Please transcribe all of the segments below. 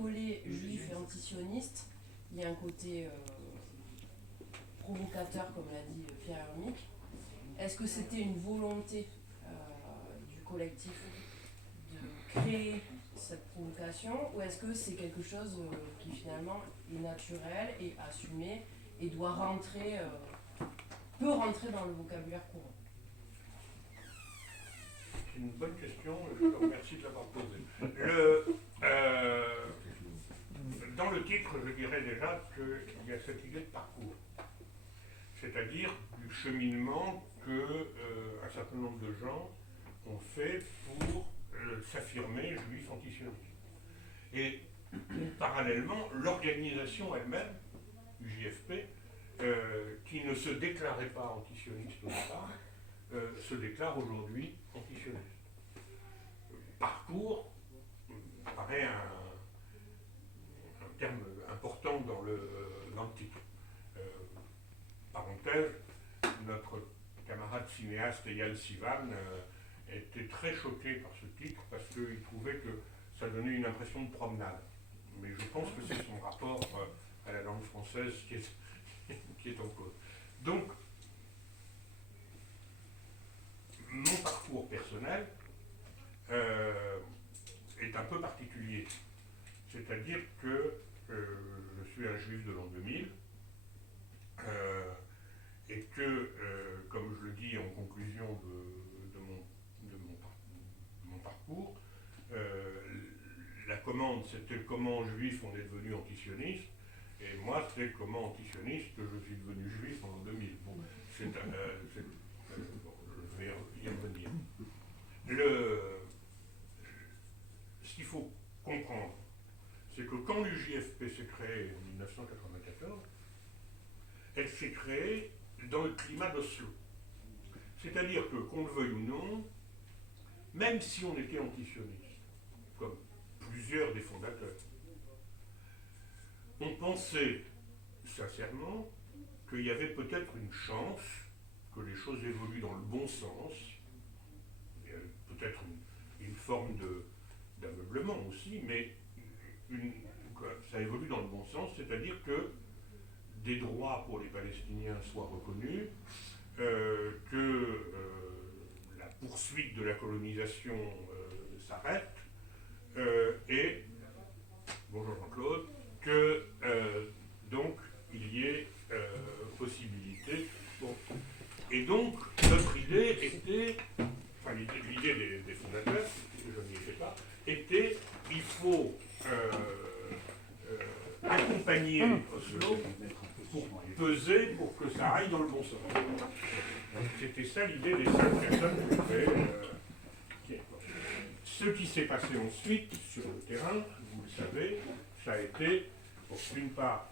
coller juif et antisioniste, il y a un côté provocateur, comme l'a dit Pierre Hermic. Est-ce que c'était une volonté du collectif de créer cette provocation, ou est-ce que c'est quelque chose qui finalement est naturel et assumé et doit rentrer, peut rentrer dans le vocabulaire courant? C'est une bonne question, je te remercie de l'avoir posée. Dans le titre, je dirais déjà qu'il y a cette idée de parcours, c'est-à-dire du cheminement qu'un certain nombre de gens ont fait pour s'affirmer juifs antisionistes. Et parallèlement, l'organisation elle-même, du JFP, qui ne se déclarait pas antisioniste au départ, se déclare aujourd'hui antisioniste. Parcours paraît un terme important dans le titre. Parenthèse, notre camarade cinéaste Eyal Sivan était très choqué par ce titre parce qu'il trouvait que ça donnait une impression de promenade. Mais je pense que c'est son rapport à la langue française qui est en cause. Donc, mon parcours personnel est un peu particulier. C'est-à-dire que je suis un juif de l'an 2000 et que, comme je le dis en conclusion de mon parcours, la commande c'était comment juif on est devenu antisioniste, et moi c'est comment antisioniste que je suis devenu juif en l'an 2000. Bon, bon, je vais y revenir. Ce qu'il faut comprendre, c'est que quand l'UJFP s'est créée en 1994, elle s'est créée dans le climat d'Oslo. C'est-à-dire que, qu'on le veuille ou non, même si on était antisioniste, comme plusieurs des fondateurs, on pensait sincèrement qu'il y avait peut-être une chance que les choses évoluent dans le bon sens, peut-être une forme d'aveuglement aussi, mais ça évolue dans le bon sens, c'est-à-dire que des droits pour les Palestiniens soient reconnus, que la poursuite de la colonisation s'arrête, et, bonjour Jean-Claude, que donc il y ait possibilité. Bon. Et donc notre idée était, enfin l'idée des fondateurs, je n'y étais pas, était il faut accompagner Oslo pour peser pour que ça aille dans le bon sens. C'était ça l'idée des 5 personnes qui ont créé. Ce qui s'est passé ensuite sur le terrain, vous le savez, ça a été, d'une part,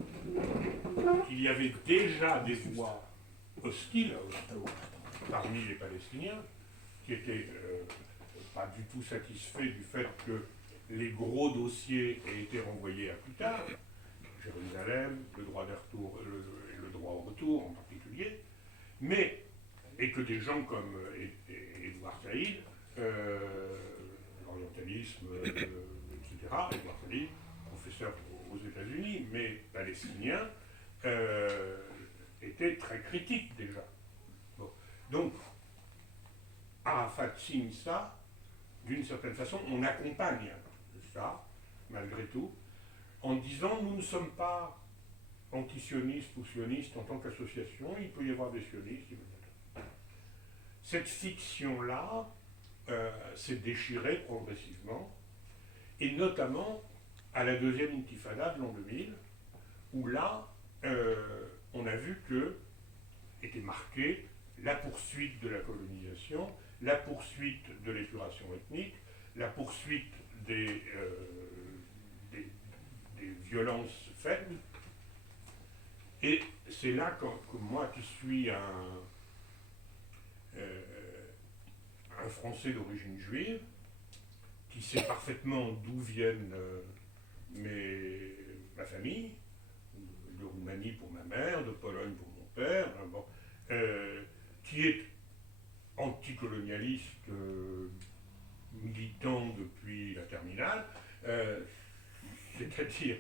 qu'il y avait déjà des voix hostiles à Oslo parmi les Palestiniens, qui étaient pas du tout satisfaits du fait que les gros dossiers aient été renvoyés à plus tard, Jérusalem, le droit de retour, le droit au retour en particulier, mais, et que des gens comme Edouard Saïd, l'orientalisme, etc., Edouard Saïd, professeur aux États-Unis, mais palestinien, était très critique déjà. Bon. Donc, Arafat signe ça, d'une certaine façon, on accompagne ça, malgré tout, en disant nous ne sommes pas antisionistes ou sionistes en tant qu'association, il peut y avoir des sionistes. Cette fiction-là s'est déchirée progressivement, et notamment à la deuxième intifada de l'an 2000, où là, on a vu que était marquée la poursuite de la colonisation, la poursuite de l'épuration ethnique, la poursuite des violences faites. Et c'est là que moi, qui suis un Français d'origine juive, qui sait parfaitement d'où viennent ma famille, de Roumanie pour ma mère, de Pologne pour mon père, bon, qui est anticolonialiste, militant depuis la terminale, c'est c'est-à-dire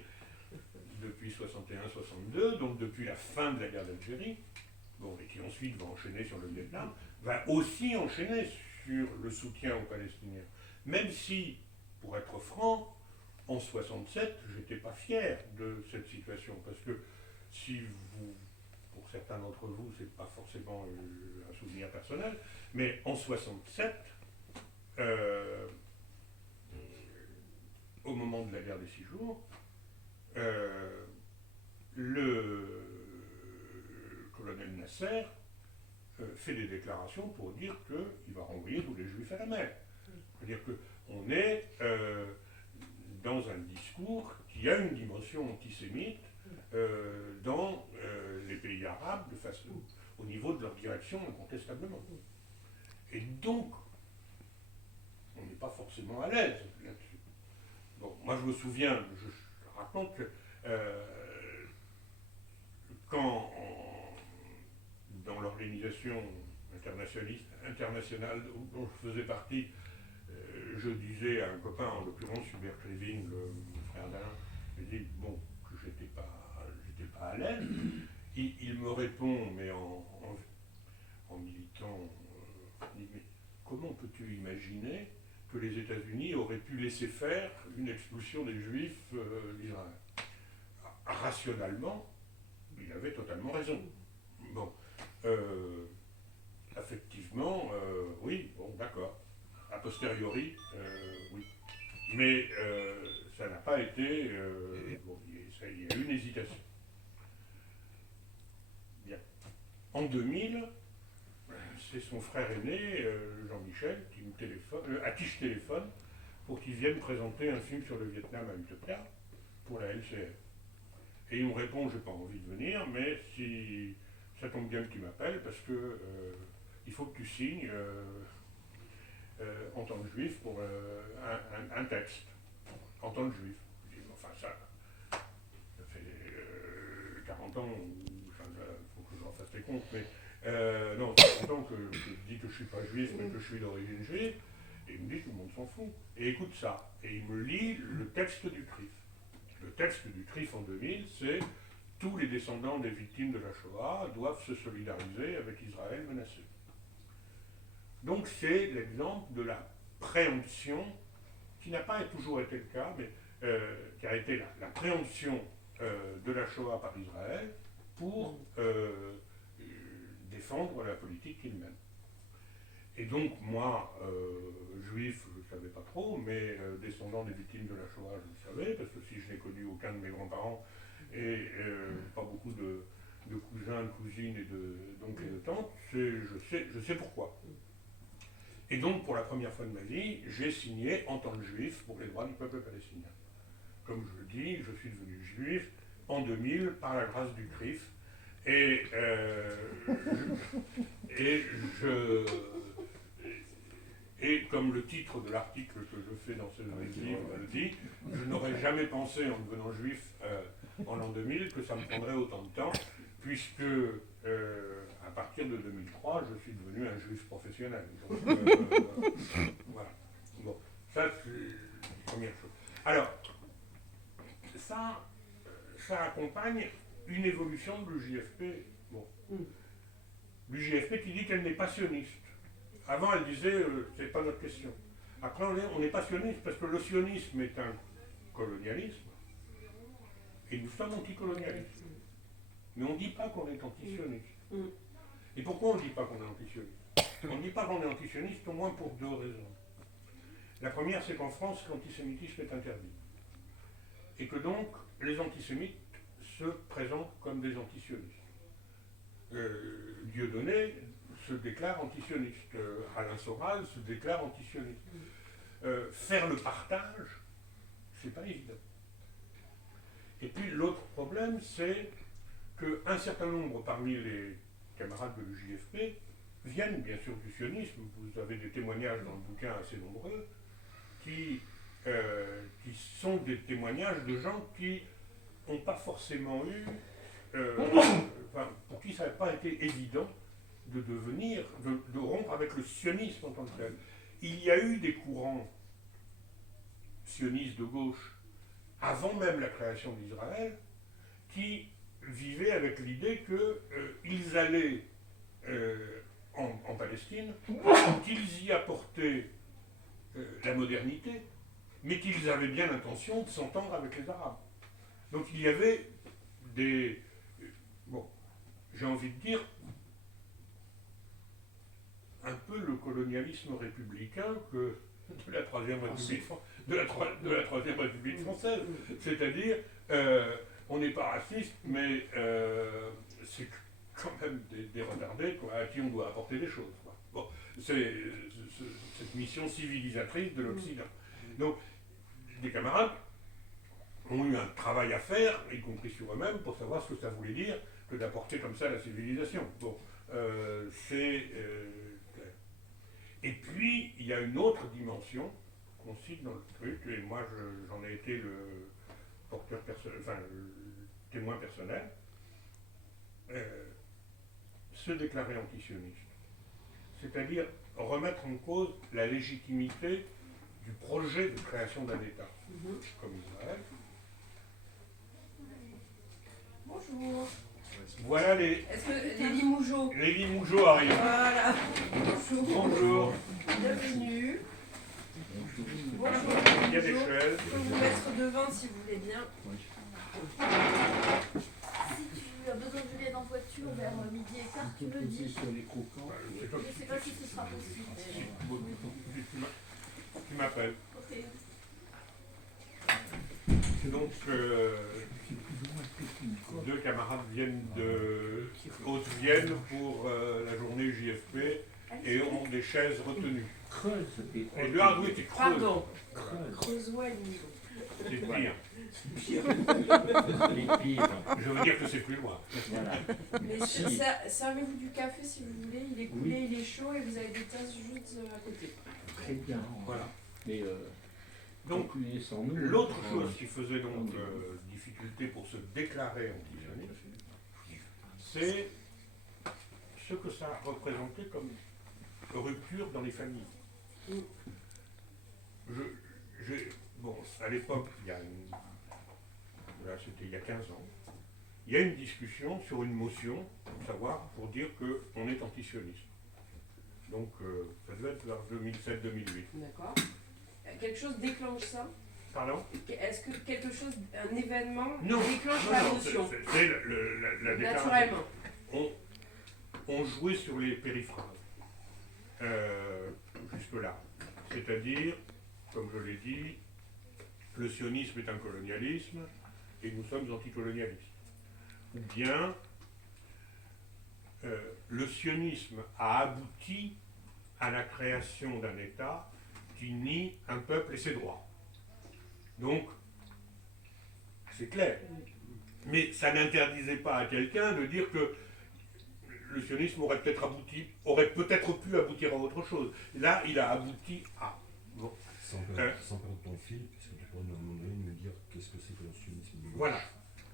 depuis 61-62, donc depuis la fin de la guerre d'Algérie, bon, et qui ensuite va enchaîner sur le Vietnam, va aussi enchaîner sur le soutien aux Palestiniens. Même si, pour être franc, en 67, j'étais pas fier de cette situation, parce que si vous, pour certains d'entre vous, c'est pas forcément un souvenir personnel, mais en 67, au moment de la guerre des 6 jours, le colonel Nasser fait des déclarations pour dire qu'il va renvoyer tous les juifs à la mer. C'est-à-dire qu'on est dans un discours qui a une dimension antisémite dans les pays arabes, de façon, au niveau de leur direction, incontestablement. Et donc, on n'est pas forcément à l'aise là-dessus. Bon, moi je me souviens, je raconte que quand, dans l'organisation internationale dont je faisais partie, je disais à un copain, en l'occurrence Hubert Krevin, le frère d'Alain, je dis bon, que j'étais pas à l'aise. Il me répond, mais en militant, il dit, mais comment peux-tu imaginer que les États-Unis auraient pu laisser faire une expulsion des Juifs d'Israël? Rationnellement, il avait totalement raison. Bon, effectivement, oui, bon, d'accord. A posteriori, oui. Mais ça n'a pas été... bon, il y a eu une hésitation. Bien. En 2000, c'est son frère aîné, Jean-Michel, qui me téléphone, à qui je téléphone, pour qu'il vienne présenter un film sur le Vietnam à Utopia pour la LCR. Et il me répond, j'ai pas envie de venir, mais si ça tombe bien que tu m'appelles, parce que il faut que tu signes en tant que juif pour un texte, en tant que juif. Je dis, enfin ça fait 40 ans, il faut que je refasse les comptes, mais non, ça fait 40 ans que je dis que je suis pas juif, mais que je suis d'origine juive, et il me dit tout le monde s'en fout. Et écoute ça, et il me lit le texte du CRIF. Le texte du CRIF en 2000, c'est « Tous les descendants des victimes de la Shoah doivent se solidariser avec Israël menacé ». Donc c'est l'exemple de la préemption, qui n'a pas toujours été le cas, mais qui a été la préemption de la Shoah par Israël pour défendre la politique qu'il mène. Et donc moi, juif, je ne savais pas trop, mais descendant des victimes de la Shoah, je le savais, parce que si je n'ai connu aucun de mes grands-parents, et pas beaucoup de cousins, de cousines et d'oncles et de tantes, je sais pourquoi. Et donc, pour la première fois de ma vie, j'ai signé en tant que juif pour les droits du peuple palestinien. Comme je le dis, je suis devenu juif en 2000 par la grâce du CRIF. Et comme le titre de l'article que je fais dans ce livre le dit, je n'aurais jamais pensé en devenant juif en l'an 2000 que ça me prendrait autant de temps, puisque à partir de 2003, je suis devenu un juif professionnel. Donc, voilà. Bon, ça c'est la première chose. Alors, ça accompagne une évolution de l'UJFP. Bon. L'UJFP qui dit qu'elle n'est pas sioniste. Avant, elle disait, c'est pas notre question. Après, on n'est pas sioniste, parce que le sionisme est un colonialisme, et nous sommes anticolonialistes. Mais on ne dit pas qu'on est antisioniste. Et pourquoi on ne dit pas qu'on est antisioniste? On ne dit pas qu'on est antisioniste au moins pour deux raisons. La première, c'est qu'en France, l'antisémitisme est interdit. Et que donc, les antisémites se présentent comme des antisionistes. Dieudonné se déclare antisioniste. Alain Soral se déclare antisioniste. Faire le partage, c'est pas évident. Et puis l'autre problème, c'est qu'un certain nombre parmi les camarades de l'UJFP viennent bien sûr du sionisme. Vous avez des témoignages dans le bouquin assez nombreux qui sont des témoignages de gens qui n'ont pas forcément eu, pour qui ça n'a pas été évident de devenir, de rompre avec le sionisme en tant que tel. Il y a eu des courants sionistes de gauche avant même la création d'Israël, qui vivaient avec l'idée qu'ils allaient en Palestine, qu'ils y apportaient la modernité, mais qu'ils avaient bien l'intention de s'entendre avec les Arabes. Donc il y avait des... Bon, j'ai envie de dire, un peu le colonialisme républicain que de la Troisième République, de la Troisième République française. C'est-à-dire, on n'est pas raciste, mais c'est quand même des retardés à qui on doit apporter des choses. Bon, c'est cette mission civilisatrice de l'Occident. Donc, des camarades ont eu un travail à faire, y compris sur eux-mêmes, pour savoir ce que ça voulait dire que d'apporter comme ça la civilisation. Bon, c'est clair. Et puis, il y a une autre dimension qu'on cite dans le truc, et moi j'en ai été le porteur personnel, enfin le témoin personnel, se déclarer antisioniste. C'est-à-dire remettre en cause la légitimité du projet de création d'un État, comme Israël. Bonjour. Voilà les... Est-ce que les Limougeaux? Les Limougeaux arrivent. Voilà. Bonjour. Bonjour. Bienvenue. Bonjour. Il y a des chaises. Je peux vous mettre devant si vous voulez bien. Si tu as besoin de l'aide en voiture vers midi et quart, tu me dis. Je ne sais pas si ce sera possible. Tu m'appelles. Ok. Donc, deux camarades viennent de Haute-Vienne pour la journée JFP et ont des chaises retenues. Edouard, oui, tu creuses. Pardon. Creusois et Limougeaux. C'est pire. Les pires. Je veux dire que c'est plus loin. Voilà. Mais servez-vous du café si vous voulez, il est coulé, il est chaud et vous avez des tasses juste à côté. Très bien. Voilà. Mais donc, sans nous, l'autre chose qui faisait donc difficulté pour se déclarer antisioniste, c'est ce que ça représentait comme rupture dans les familles. Bon, à l'époque, c'était il y a 15 ans, il y a une discussion sur une motion, pour dire qu'on est antisioniste. Donc, ça devait être vers 2007-2008. D'accord. Quelque chose déclenche ça? Pardon? Est-ce que quelque chose, un événement non, déclenche la motion? C'est la déclaration. Naturellement. On jouait sur les périphrases. Jusque-là. C'est-à-dire, comme je l'ai dit, le sionisme est un colonialisme et nous sommes anticolonialistes. Ou bien, le sionisme a abouti à la création d'un État qui nie un peuple et ses droits. Donc, c'est clair. Mais ça n'interdisait pas à quelqu'un de dire que le sionisme aurait peut-être pu aboutir à autre chose. Là, il a abouti à... Bon. Sans perdre ton fil, est-ce que tu pourrais me dire qu'est-ce que c'est que le sionisme? Voilà.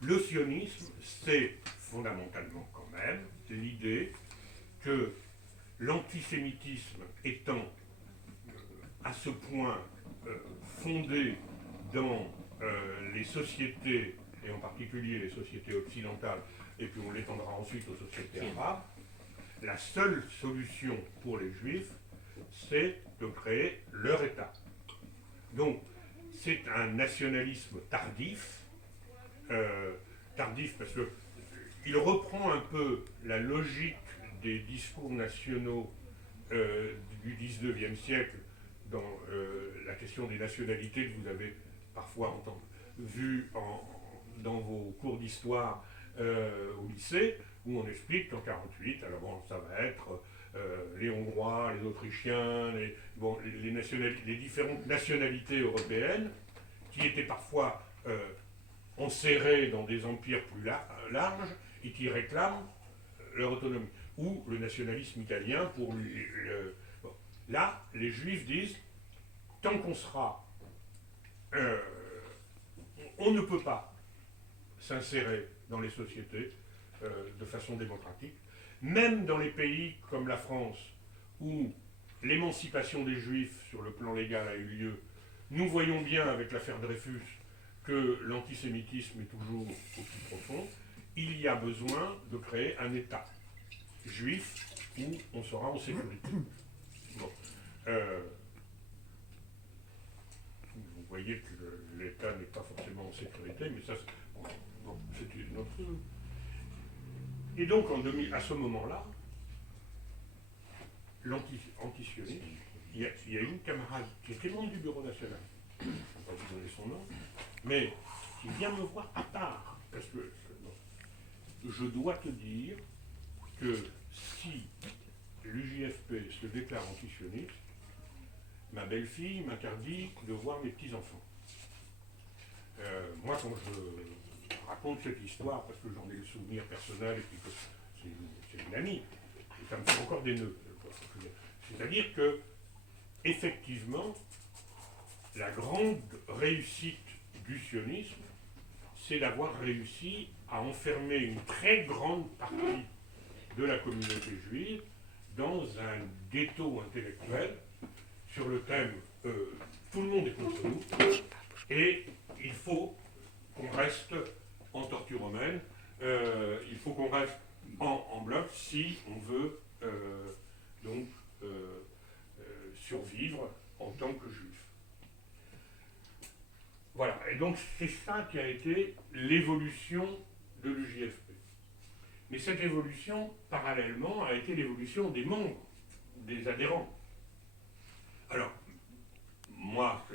Le sionisme, c'est fondamentalement quand même l'idée que l'antisémitisme étant à ce point fondé dans les sociétés, et en particulier les sociétés occidentales, et puis on l'étendra ensuite aux sociétés arabes, la seule solution pour les juifs, c'est de créer leur État. Donc, c'est un nationalisme tardif parce qu'il reprend un peu la logique des discours nationaux du XIXe siècle dans la question des nationalités que vous avez parfois vu dans vos cours d'histoire au lycée, où on explique qu'en 1948, alors bon, ça va être les Hongrois, les Autrichiens, les différentes nationalités européennes, qui étaient parfois enserrées dans des empires plus larges et qui réclament leur autonomie. Ou le nationalisme italien pour bon. Là, les Juifs disent, tant qu'on sera... on ne peut pas s'insérer dans les sociétés de façon démocratique, même dans les pays comme la France, où l'émancipation des Juifs sur le plan légal a eu lieu. Nous voyons bien avec l'affaire Dreyfus que l'antisémitisme est toujours au plus profond, il y a besoin de créer un État juif où on sera en sécurité. Bon. Vous voyez que l'État n'est pas forcément en sécurité, mais ça, c'est une autre chose. Et donc, à ce moment-là, l'antisionisme, il y a une camarade qui était membre du Bureau national, je ne vais pas vous donner son nom, mais qui vient me voir à part, parce que je dois te dire que si l'UJFP se déclare antisioniste, ma belle-fille m'interdit de voir mes petits-enfants. Moi, quand je raconte cette histoire, parce que j'en ai le souvenir personnel, et puis que c'est une amie, et ça me fait encore des nœuds. C'est-à-dire que, effectivement, la grande réussite du sionisme, c'est d'avoir réussi à enfermer une très grande partie de la communauté juive dans un ghetto intellectuel sur le thème tout le monde est contre nous et il faut qu'on reste en torture romaine, il faut qu'on reste en bloc si on veut donc survivre en tant que juif. Voilà, et donc c'est ça qui a été l'évolution de l'UJFP. Mais cette évolution, parallèlement, a été l'évolution des membres, des adhérents. Alors, moi,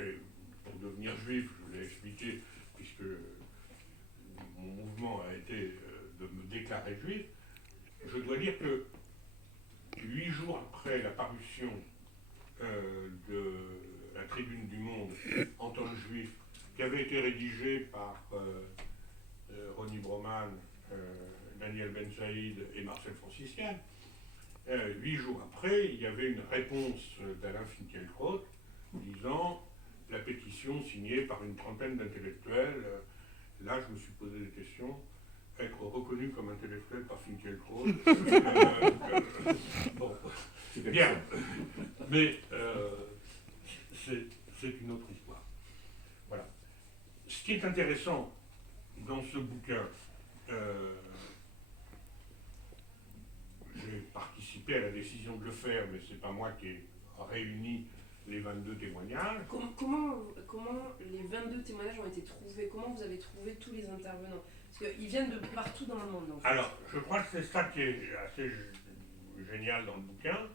pour devenir juif, je l'ai expliqué, puisque mon mouvement a été de me déclarer juif, je dois dire que 8 jours après la parution de la Tribune du Monde en tant que juif, qui avait été rédigée par Ronnie Broman, Daniel Ben Saïd et Marcel Franciscan, 8 jours après, il y avait une réponse d'Alain Finkielkraut disant la pétition signée par une trentaine d'intellectuels. Là, je me suis posé des questions. Être reconnu comme intellectuel par Finkielkraut. Bon, bien. Mais c'est une autre histoire. Voilà. Ce qui est intéressant dans ce bouquin, j'ai participé à la décision de le faire, mais c'est pas moi qui ai réuni les 22 témoignages. Comment les 22 témoignages ont été trouvés? Comment vous avez trouvé tous les intervenants? Parce qu'ils viennent de partout dans le monde. En fait. Alors, je crois que c'est ça qui est assez génial dans le bouquin.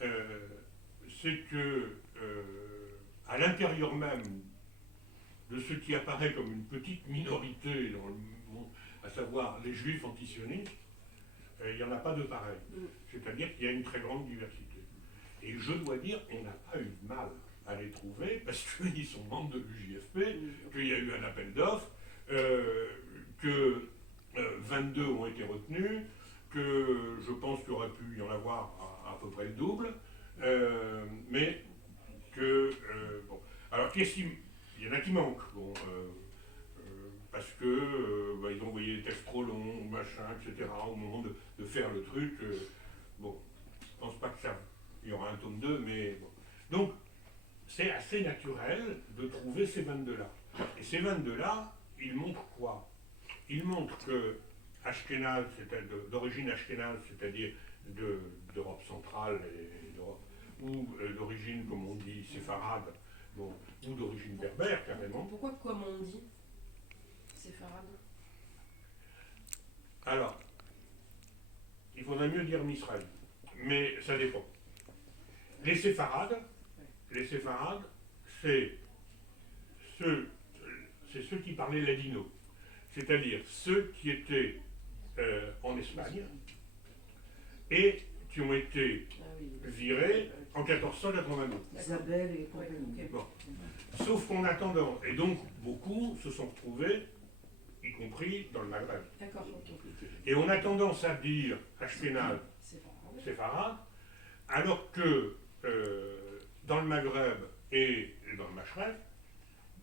C'est que, à l'intérieur même de ce qui apparaît comme une petite minorité dans le monde, à savoir les juifs antisionistes, il n'y en a pas de pareil. C'est-à-dire qu'il y a une très grande diversité. Et je dois dire qu'on n'a pas eu de mal à les trouver parce qu'ils sont membres de l'UJFP, qu'il y a eu un appel d'offres, que 22 ont été retenus, que je pense qu'il aurait pu y en avoir à peu près le double, mais que... bon. Alors, il y en a qui manquent, bon, parce que ils ont envoyé des textes trop longs, machin, etc., au moment de faire le truc. Bon, je ne pense pas que ça... Il y aura un tome 2, mais bon. Donc, c'est assez naturel de trouver ces 22-là. Et ces 22-là, ils montrent quoi? Ils montrent que Ashkenaz, d'origine ashkénaze, c'est-à-dire d'Europe centrale et d'Europe, ou d'origine, comme on dit, séfarade, bon, ou d'origine berbère, carrément. Pourquoi, comme on dit, séfarade? Alors, il faudrait mieux dire Misraël, mais ça dépend. Les séfarades, c'est ceux qui parlaient ladino, c'est-à-dire ceux qui étaient en Espagne et qui ont été virés en 1492. Isabelle et compagnie. Bon. Sauf qu'en attendant, et donc beaucoup se sont retrouvés, y compris dans le Maghreb. D'accord, ok. Et on a tendance à dire Ashkenaz, séfarade, alors que dans le Maghreb et dans le Machrek,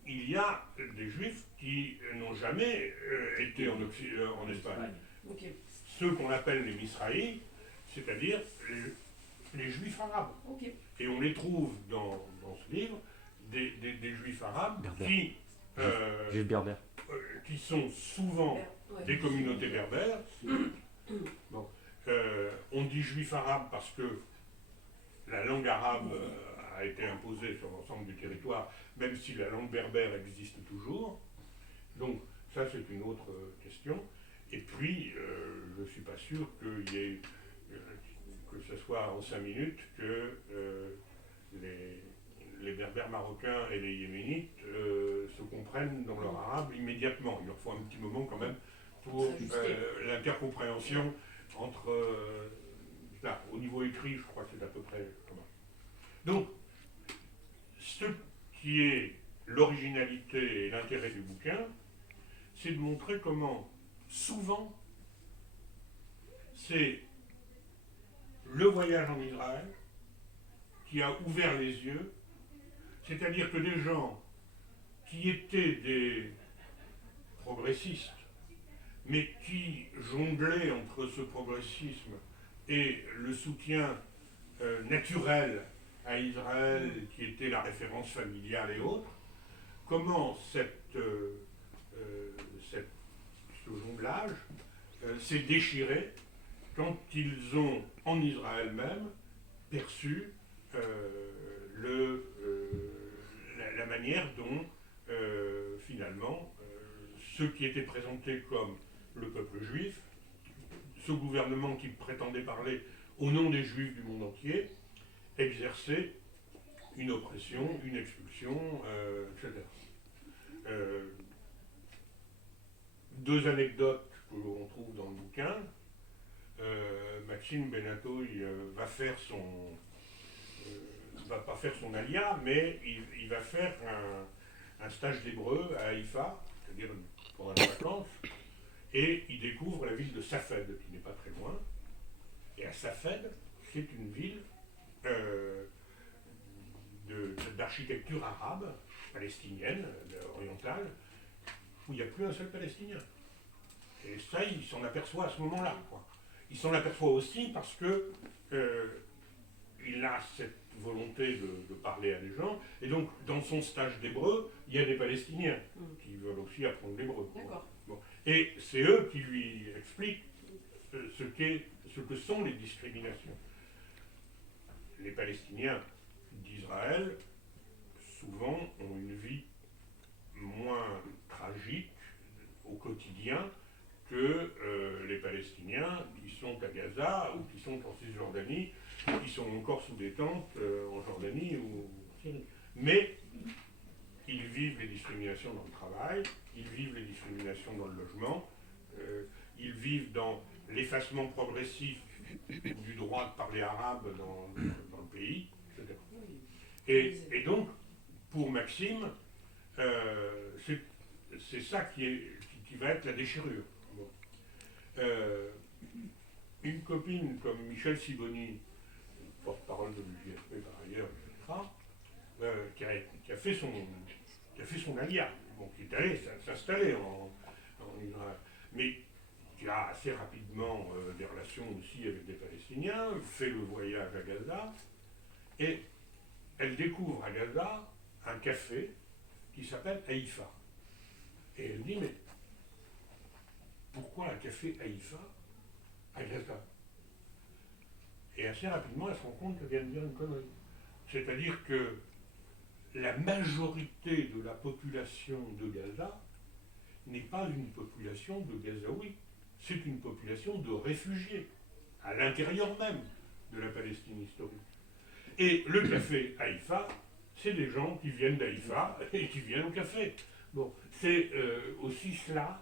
il y a des juifs qui n'ont jamais été en Espagne. Okay. Ceux qu'on appelle les Misraïs, c'est-à-dire les juifs arabes. Okay. Et on les trouve dans ce livre, des juifs arabes qui Juifs berbères. qui sont souvent Ouais. des communautés berbères. Bon. On dit juif arabe parce que la langue arabe a été imposée sur l'ensemble du territoire, même si la langue berbère existe toujours. Donc ça c'est une autre question. Et puis je ne suis pas sûr qu'il y ait, que ce soit en 5 minutes, que les berbères marocains et les yéménites se comprennent dans leur arabe immédiatement. Il leur faut un petit moment quand même pour l'intercompréhension entre... là, au niveau écrit, je crois que c'est à peu près commun. Donc, ce qui est l'originalité et l'intérêt du bouquin, c'est de montrer comment, souvent, c'est le voyage en Israël qui a ouvert les yeux, c'est-à-dire que des gens qui étaient des progressistes, mais qui jonglaient entre ce progressisme et le soutien naturel à Israël, qui était la référence familiale et autres, comment ce jonglage s'est déchiré quand ils ont, en Israël même, perçu la manière dont, finalement, ceux qui étaient présentés comme le peuple juif, ce gouvernement qui prétendait parler au nom des juifs du monde entier, exerçait une oppression, une expulsion, etc. Deux anecdotes que l'on trouve dans le bouquin. Maxime Benatoy va faire va pas faire son alia, mais il va faire un stage d'hébreu à Haïfa, c'est-à-dire pendant les vacances, et il découvre la ville de Safed, qui n'est pas très loin. Et à Safed, c'est une ville d'architecture arabe, palestinienne, orientale, où il n'y a plus un seul Palestinien. Et ça, il s'en aperçoit à ce moment-là, quoi. Il s'en aperçoit aussi parce que il a cette volonté de parler à des gens, et donc dans son stage d'hébreu, il y a des Palestiniens qui veulent aussi apprendre l'hébreu. D'accord. Bon. Et c'est eux qui lui expliquent ce que sont les discriminations. Les Palestiniens d'Israël, souvent, ont une vie moins tragique au quotidien que les Palestiniens qui sont à Gaza ou qui sont en Cisjordanie, qui sont encore sous des tentes en Jordanie ou en Syrie. Mais ils vivent les discriminations dans le travail, ils vivent les discriminations dans le logement, ils vivent dans l'effacement progressif du droit de parler arabe dans le pays, etc. Et donc, pour Maxime, c'est ça qui va être la déchirure. Bon. Une copine comme Michel Sibony, porte-parole de l'UJFP par ailleurs, etc., qui a fait son alia, bon, qui est allé s'installer en Israël, mais qui a assez rapidement des relations aussi avec des Palestiniens, fait le voyage à Gaza, et elle découvre à Gaza un café qui s'appelle Haïfa. Et elle dit, mais pourquoi un café Haïfa à Gaza? Et assez rapidement, elle se rend compte qu'elle vient de dire une connerie. C'est-à-dire que la majorité de la population de Gaza n'est pas une population de Gazaouis, c'est une population de réfugiés, à l'intérieur même de la Palestine historique. Et le café Haïfa, c'est des gens qui viennent d'Haïfa et qui viennent au café. Bon, c'est aussi cela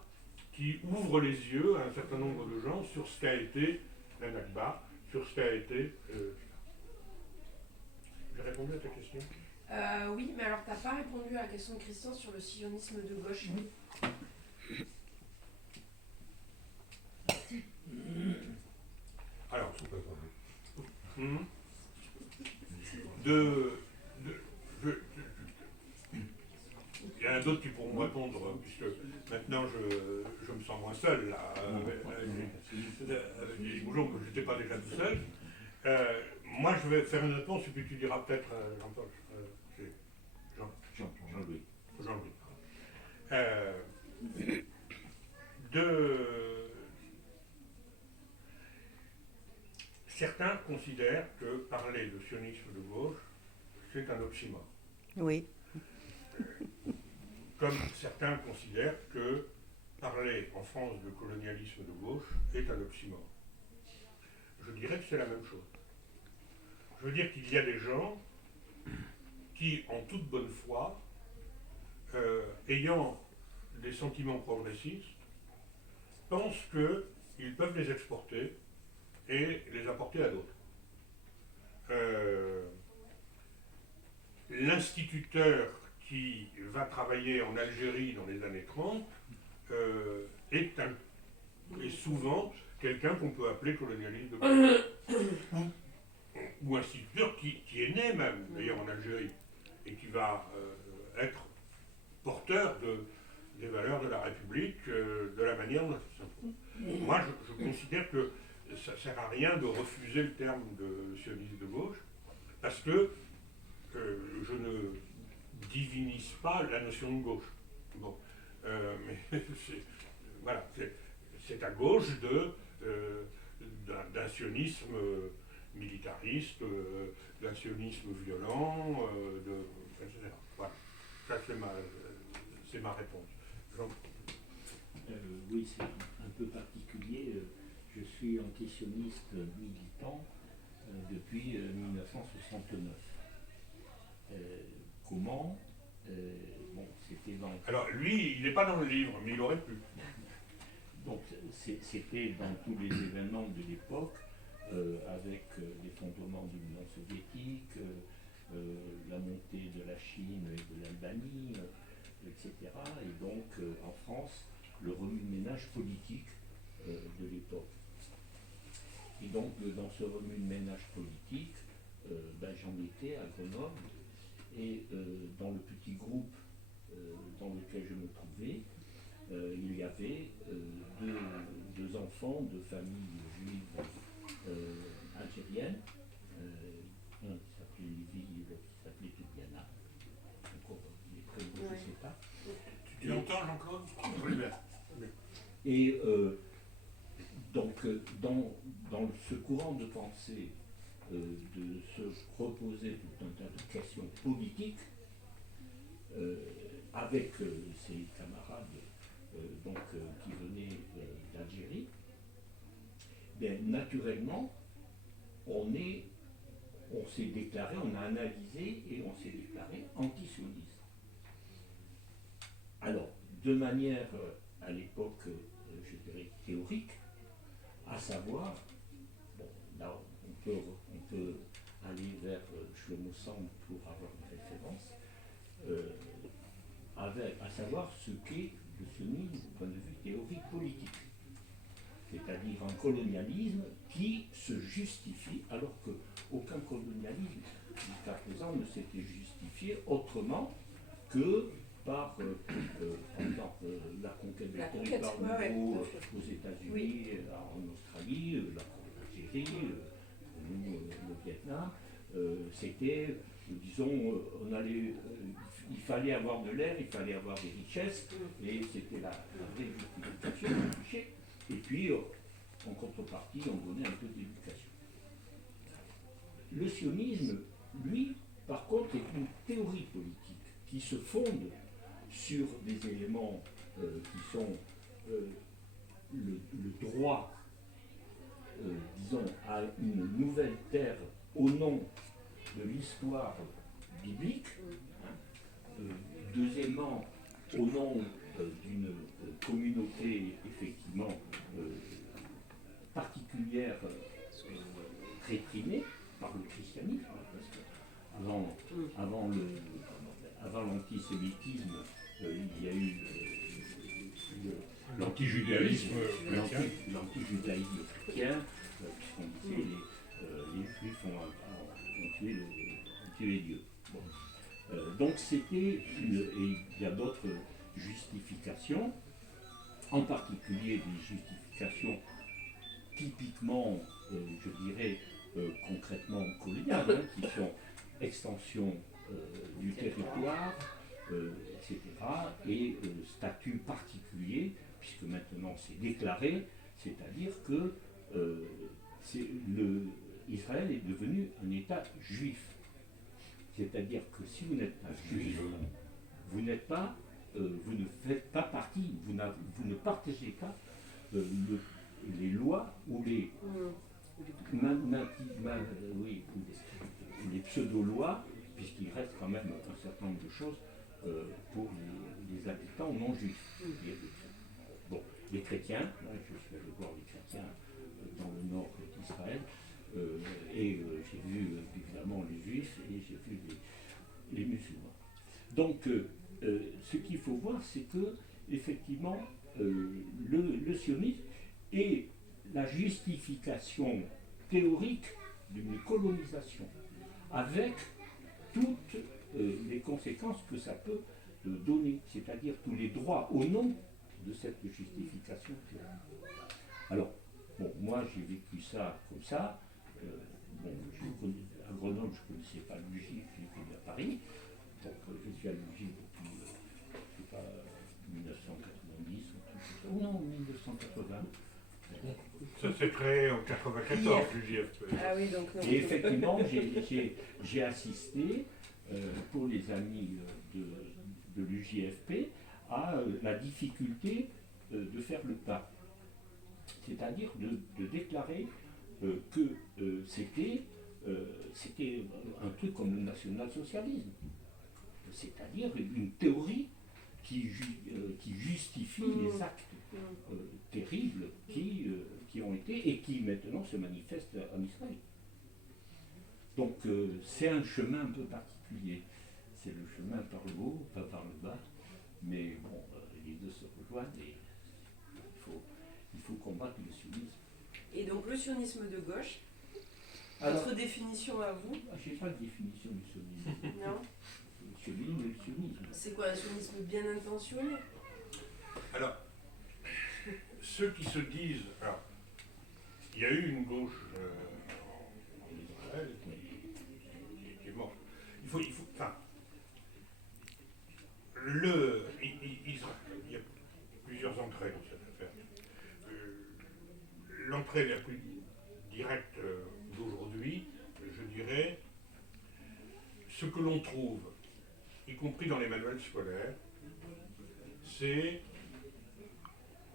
qui ouvre les yeux à un certain nombre de gens sur ce qu'a été la Nakba, sur ce qu'a été... J'ai répondu à ta question? Oui, mais alors t'as pas répondu à la question de Christian sur le sionisme de gauche. Alors, il y en a d'autres qui pourront me répondre, puisque maintenant je me sens moins seul, là, avec les boulons, que je n'étais pas déjà tout seul. Moi, je vais faire une réponse, et puis tu diras peut-être, Jean-Paul, Jean-Louis. Euh, Certains considèrent que parler de sionisme de gauche, c'est un oxymore. Oui. Comme certains considèrent que parler en France de colonialisme de gauche est un oxymore. Je dirais que c'est la même chose. Je veux dire qu'il y a des gens qui, en toute bonne foi, ayant des sentiments progressistes, pensent qu'ils peuvent les exporter et les apporter à d'autres. L'instituteur qui va travailler en Algérie dans les années 30 est souvent quelqu'un qu'on peut appeler colonialiste de gauche. Ou instituteur qui est né même, d'ailleurs, en Algérie, et qui va être porteur des valeurs de la République, de la manière dont ça s'impose. Moi, je considère que ça ne sert à rien de refuser le terme de sioniste de gauche, parce que je ne divinise pas la notion de gauche. Bon, mais voilà, c'est à gauche d'un sionisme militariste, d'un sionisme violent, etc. Voilà, ça c'est ma réponse. Oui, c'est un peu particulier. Je suis antisioniste militant depuis 1969. Comment bon, c'était dans... Alors, lui, il n'est pas dans le livre, mais il aurait pu. Donc, c'était dans tous les événements de l'époque, avec l'effondrement de l'Union soviétique, la montée de la Chine et de l'Albanie, etc. Et donc, en France, le remue-ménage politique de l'époque. Et donc, dans ce remue-ménage politique, j'en étais à Grenoble, et dans le petit groupe dans lequel je me trouvais, il y avait deux enfants de familles juives algériennes, un qui s'appelait Lévi et l'autre qui s'appelait Toubiana. Encore les prénoms, je ne sais pas. Tu entends, Jean-Claude ? Oui, bien. Et donc, dans ce courant de pensée de se proposer tout un tas de questions politiques, avec ses camarades qui venaient d'Algérie, naturellement, on s'est déclaré, on a analysé et on s'est déclaré antisioniste. Alors, de manière, à l'époque, je dirais, théorique, à savoir, bon, là, on peut aller vers Shlomo Sand pour avoir une référence, à savoir ce qu'est le sionisme du point de vue théorique politique. C'est-à-dire un colonialisme qui se justifie, alors qu'aucun colonialisme jusqu'à présent ne s'était justifié autrement que par, par exemple, la conquête des territoires nouveaux aux États-Unis, en Australie, l'Algérie, le Vietnam. C'était, disons, il fallait avoir de l'air, il fallait avoir des richesses, et c'était la vraie justification du cliché. Et puis, en contrepartie, on donnait un peu d'éducation. Le sionisme, lui, par contre, est une théorie politique qui se fonde sur des éléments qui sont le droit, disons, à une nouvelle terre au nom de l'histoire biblique. Deuxièmement, au nom d'une communauté effectivement particulière réprimée par le christianisme, parce qu'avant l'antisémitisme, il y a eu l'antijudaïsme chrétien. L'antijudaïsme chrétien, puisqu'on disait les juifs ont tué Dieu. Bon. Donc c'était et il y a d'autres justifications, en particulier des justifications typiquement, je dirais, concrètement coloniales, qui sont extension du territoire, etc. Et statut particulier, puisque maintenant c'est déclaré, c'est-à-dire que Israël est devenu un État juif. C'est-à-dire que si vous n'êtes pas juif, vous n'êtes pas, vous ne faites pas partie, vous ne partagez pas les lois ou les les pseudo-lois, puisqu'il reste quand même un certain nombre de choses pour les habitants non juifs. Bon, les chrétiens, je suis allé voir les chrétiens dans le nord d'Israël, et j'ai vu évidemment les juifs et j'ai vu les musulmans. Donc, ce qu'il faut voir, c'est que effectivement, le sionisme est la justification théorique d'une colonisation, avec toutes les conséquences que ça peut donner, c'est-à-dire tous les droits au nom de cette justification théorique. Alors, bon, moi j'ai vécu ça comme ça. À Grenoble, je ne connaissais pas l'UJ, j'ai connu à Paris. Donc, je suis à l'UJ depuis, je sais pas, 1990 ou non, 1980. Ça s'est créé en 94, l'UJFP. Ah oui, donc non. Et effectivement, j'ai assisté, pour les amis de l'UJFP, à la difficulté de faire le pas. C'est-à-dire de déclarer que c'était un truc comme le national-socialisme. C'est-à-dire une théorie qui justifie les actes terribles qui ont été et qui maintenant se manifestent en Israël. Donc c'est un chemin un peu particulier. C'est le chemin par le haut, pas par le bas, mais bon, les deux se rejoignent et il faut combattre le sionisme. Et donc le sionisme de gauche, Alors, votre définition à vous? je n'ai pas de définition du sionisme. Non. Le sionisme et le sionisme. C'est quoi un sionisme bien intentionné? Alors, ceux qui se disent... Alors, il y a eu une gauche en Israël qui est morte. Enfin, il y a plusieurs entrées dans cette affaire. L'entrée la plus directe d'aujourd'hui, je dirais, ce que l'on trouve, y compris dans les manuels scolaires, c'est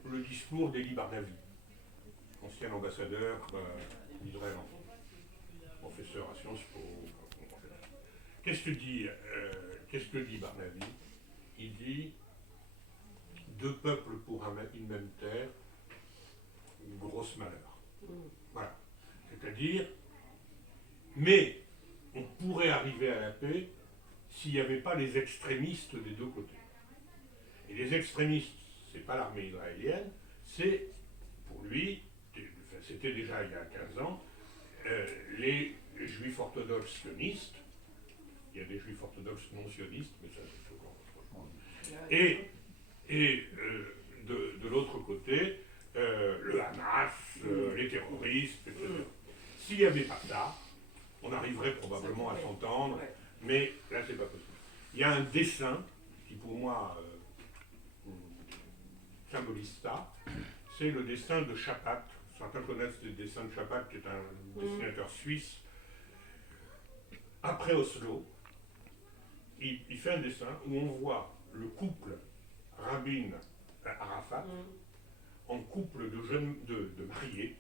le discours d'Elie Barnavi, ancien ambassadeur d'Israël en France, professeur à Sciences Po. Qu'est-ce que dit Barnavi? Il dit deux peuples pour une même terre, grosse malheur. Voilà. C'est-à-dire, mais on pourrait arriver à la paix s'il n'y avait pas les extrémistes des deux côtés. Et les extrémistes, c'est pas l'armée israélienne, c'est, pour lui, c'était déjà il y a 15 ans, les juifs orthodoxes sionistes. Il y a des juifs orthodoxes non sionistes, mais ça c'est encore autre chose. Et de l'autre côté, le Hamas, les terroristes, etc. S'il n'y avait pas ça, on arriverait probablement à s'entendre, mais là c'est pas possible. Il y a un dessin qui pour moi symbolise ça, c'est le dessin de Chapat. Certains connaissent le dessin de Chapat, qui est un dessinateur suisse. Après Oslo, il fait un dessin où on voit le couple Rabin-Arafat en couple de mariés.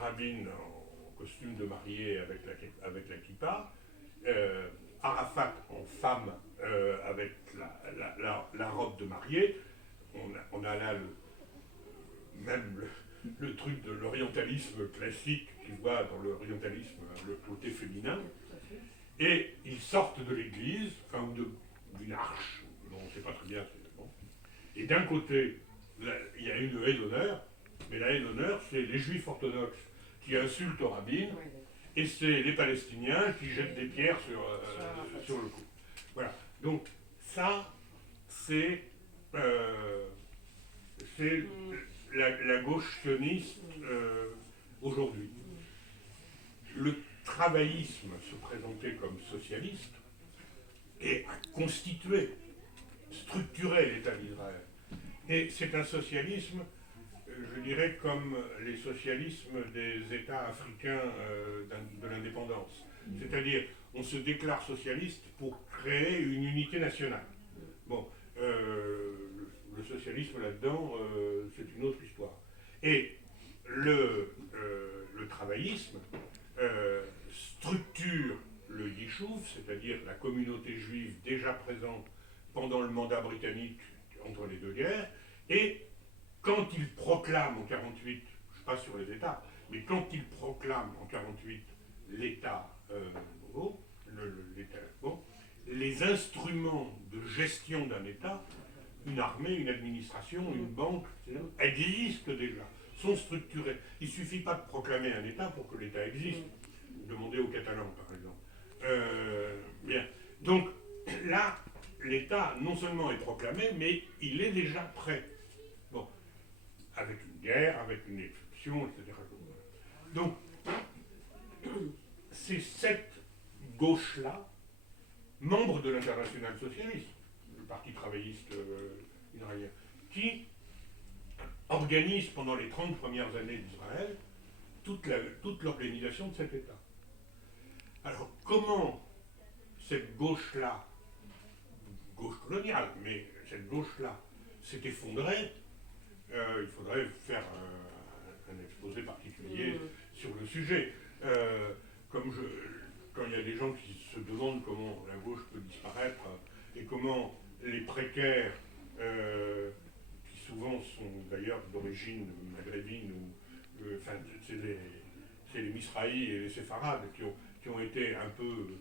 Rabin en costume de mariée avec la kippa, Arafat en femme avec la robe de mariée. On a là le truc de l'orientalisme classique qui voit dans l'orientalisme le côté féminin. Et ils sortent de l'église, enfin d'une arche, dont on ne sait pas très bien. Bon. Et d'un côté, il y a une haie d'honneur, mais la haie d'honneur, c'est les juifs orthodoxes qui insultent au rabbin, et c'est les Palestiniens qui jettent des pierres sur le coup. Voilà. Donc ça, c'est la gauche sioniste aujourd'hui. Le travaillisme se présentait comme socialiste, et à constituer, structurer l'État d'Israël. Et c'est un socialisme, je dirais, comme les socialismes des États africains de l'indépendance. C'est-à-dire, on se déclare socialiste pour créer une unité nationale. Bon, le socialisme là-dedans, c'est une autre histoire. Et le travaillisme structure le Yishuv, c'est-à-dire la communauté juive déjà présente pendant le mandat britannique entre les deux guerres, et quand il proclame en 48, je ne sais pas sur les États, mais quand il proclame en 48 l'État nouveau, l'État, bon, les instruments de gestion d'un État, une armée, une administration, une banque, existent déjà, sont structurés. Il ne suffit pas de proclamer un État pour que l'État existe. Demandez aux Catalans, par exemple. Bien. Donc, là, l'État, non seulement est proclamé, mais il est déjà prêt. Bon. Avec une guerre, avec une expulsion, etc. Donc, c'est cette gauche-là, membre de l'Internationale socialiste, le Parti travailliste israélien, qui organise pendant les 30 premières années d'Israël toute l'organisation de cet État. Alors, comment cette gauche-là, gauche coloniale, mais cette gauche-là s'est effondrée, il faudrait faire un exposé particulier sur le sujet. Quand il y a des gens qui se demandent comment la gauche peut disparaître et comment les précaires, qui souvent sont d'ailleurs d'origine maghrébine, enfin, c'est les Misraïs et les Séfarades qui ont été un peu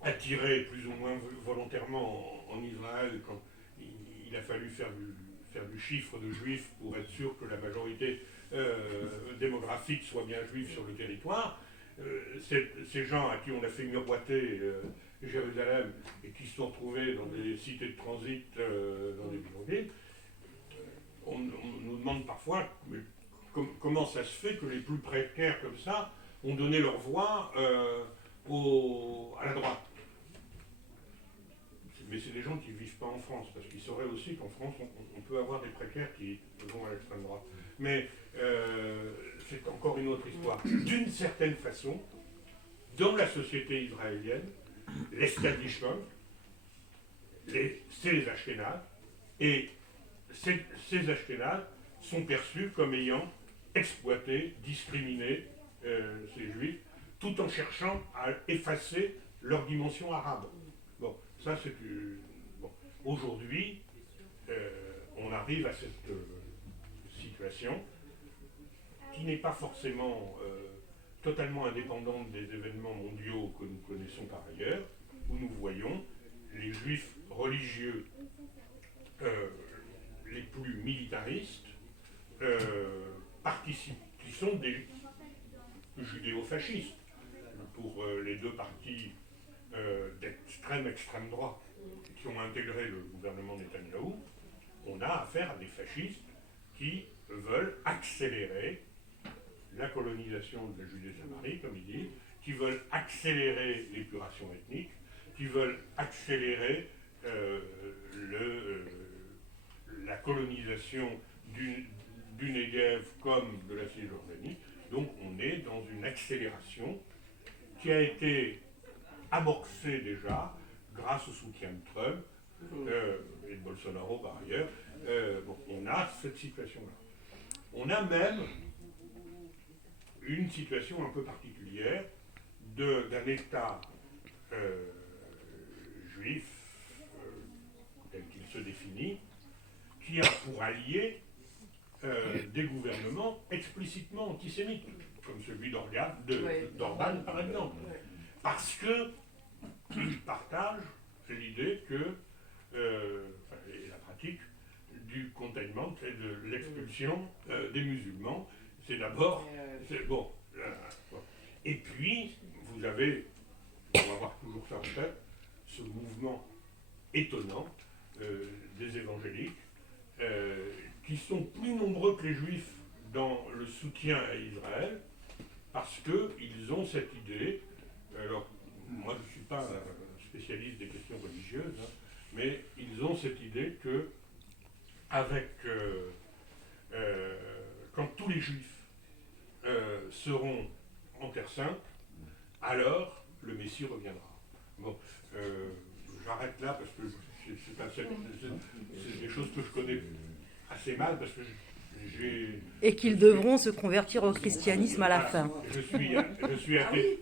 attirés plus ou moins volontairement en Israël quand il a fallu faire du chiffre de juifs pour être sûr que la majorité démographique soit bien juive sur le territoire. Ces gens à qui on a fait miroiter Jérusalem et qui se sont retrouvés dans des cités de transit, dans des bidonvilles, on nous demande parfois comment ça se fait que les plus précaires comme ça ont donné leur voix à la droite. Mais c'est des gens qui ne vivent pas en France, parce qu'ils sauraient aussi qu'en France, on peut avoir des précaires qui vont à l'extrême droite. Mais c'est encore une autre histoire. D'une certaine façon, dans la société israélienne, l'establishment, c'est les Ashkénazes, et ces Ashkénazes sont perçus comme ayant exploité, discriminé ces Juifs, tout en cherchant à effacer leur dimension arabe. Bon, ça c'est... Bon. Aujourd'hui, on arrive à cette situation qui n'est pas forcément totalement indépendante des événements mondiaux que nous connaissons par ailleurs, où nous voyons les Juifs religieux les plus militaristes qui sont des judéo-fascistes pour les deux partis extrême droite qui ont intégré le gouvernement Netanyahou. On a affaire à des fascistes qui veulent accélérer la colonisation de la Judée-Samarie, comme il dit, qui veulent accélérer l'épuration ethnique, qui veulent accélérer la colonisation du Negev comme de la Cisjordanie. Donc on est dans une accélération qui a été amorcée déjà grâce au soutien de Trump et de Bolsonaro par ailleurs. On a cette situation-là. On a même une situation un peu particulière d'un État juif tel qu'il se définit, qui a pour allié des gouvernements explicitement antisémites, comme celui d'Orban par exemple, parce qu'ils partagent l'idée que, et la pratique du containment et de l'expulsion des musulmans, c'est d'abord, bon. Et puis, vous avez, on va avoir toujours ça en tête, ce mouvement étonnant des évangéliques, qui sont plus nombreux que les juifs dans le soutien à Israël, parce qu'ils ont cette idée, alors moi je ne suis pas un spécialiste des questions religieuses, hein, mais ils ont cette idée que quand tous les juifs seront en Terre Sainte, alors le Messie reviendra. Bon, j'arrête là parce que c'est des choses que je connais assez mal parce que j'ai... Et qu'ils devront se convertir au christianisme à la fin. Je suis athée.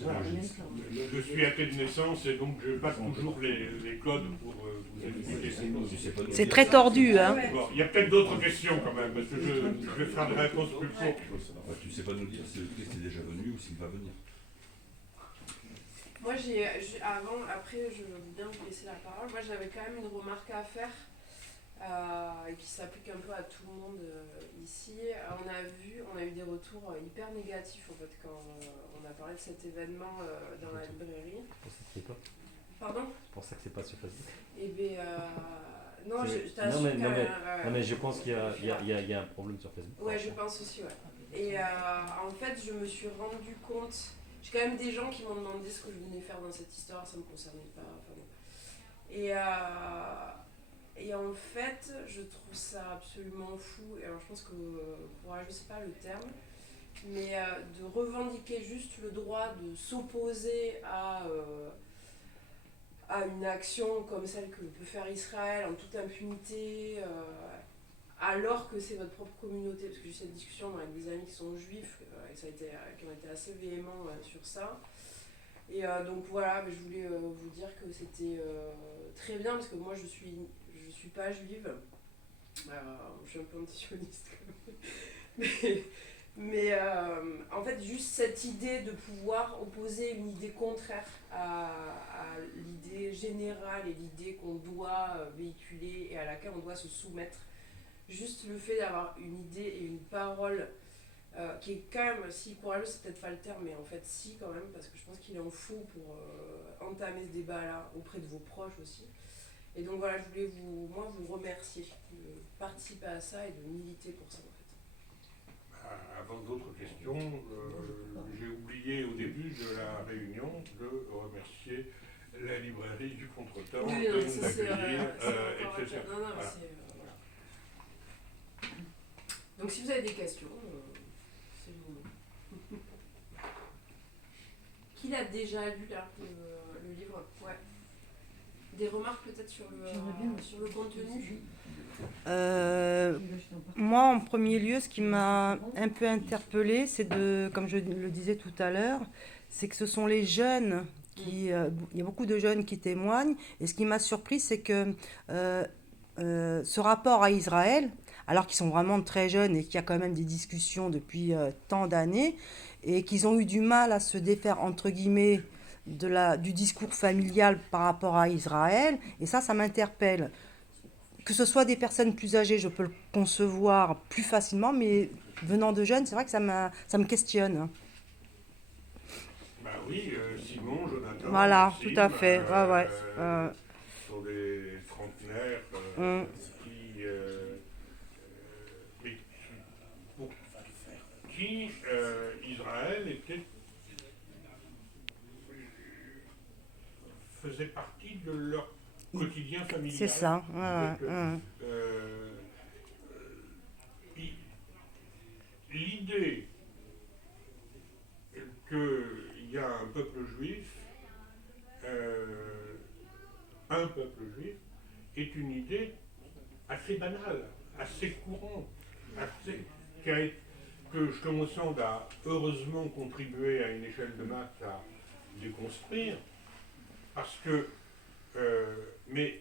Voilà. Je suis athée de naissance et donc je n'ai pas toujours les codes pour vous expliquer ces choses. C'est très tordu, hein. Bon, il y a peut-être d'autres questions quand même, parce que je vais faire des réponses plus courtes. Tu ne sais pas nous dire si le Christ est déjà venu ou s'il va venir. Moi, après, je veux bien vous laisser la parole. Moi, j'avais quand même une remarque à faire qui s'applique un peu à tout le monde ici. On a eu des retours hyper négatifs en fait quand on a parlé de cet événement dans la librairie. C'est pour ça que c'est pas. Pardon ? C'est pour ça que c'est pas sur Facebook. Eh bien, non, je t'assure non, mais je pense qu'il y a un problème sur Facebook. Ouais, je pense aussi, ouais. Et en fait, je me suis rendu compte. J'ai quand même des gens qui m'ont demandé ce que je venais faire dans cette histoire, ça ne me concernait pas. Enfin, bon. Et en fait, je trouve ça absolument fou. Et alors, je pense que courageux, c'est pas le terme, mais de revendiquer juste le droit de s'opposer à une action comme celle que peut faire Israël en toute impunité, alors que c'est votre propre communauté, parce que j'ai eu cette discussion avec des amis qui sont juifs, qui ont été assez véhéments sur ça. Et donc voilà, mais je voulais vous dire que c'était très bien, parce que moi je suis pas juive, je suis un peu antisioniste quand même. Mais en fait, juste cette idée de pouvoir opposer une idée contraire à l'idée générale et l'idée qu'on doit véhiculer et à laquelle on doit se soumettre, juste le fait d'avoir une idée et une parole qui est quand même, si courageuse, c'est peut-être pas le terme, mais en fait si quand même, parce que je pense qu'il en faut pour entamer ce débat-là auprès de vos proches aussi. Et donc voilà, je voulais vous remercier de participer à ça et de militer pour ça en fait. Avant d'autres questions, j'ai oublié au début de la réunion de remercier la librairie du Contretemps de nous accueillir, etc. Non, voilà. Donc si vous avez des questions, c'est le moment. Qui l'a déjà lu là, le livre? Ouais. Des remarques peut-être sur le contenu? Moi, en premier lieu, ce qui m'a un peu interpellée, c'est comme je le disais tout à l'heure, c'est que ce sont les jeunes il y a beaucoup de jeunes qui témoignent. Et ce qui m'a surpris, c'est que ce rapport à Israël, alors qu'ils sont vraiment très jeunes et qu'il y a quand même des discussions depuis tant d'années, et qu'ils ont eu du mal à se défaire, entre guillemets, du discours familial par rapport à Israël, et ça m'interpelle. Que ce soit des personnes plus âgées, je peux le concevoir plus facilement, mais venant de jeunes, c'est vrai que ça me questionne. Bah oui, Simon, Jonathan, voilà, Maxime, tout à fait. sont des trentenaires pour qui Israël faisait partie de leur quotidien familial. C'est ça. L'idée qu'il y a un peuple juif, est une idée assez banale, assez courante, que je commence à heureusement contribuer à une échelle de masse à déconstruire, parce que mais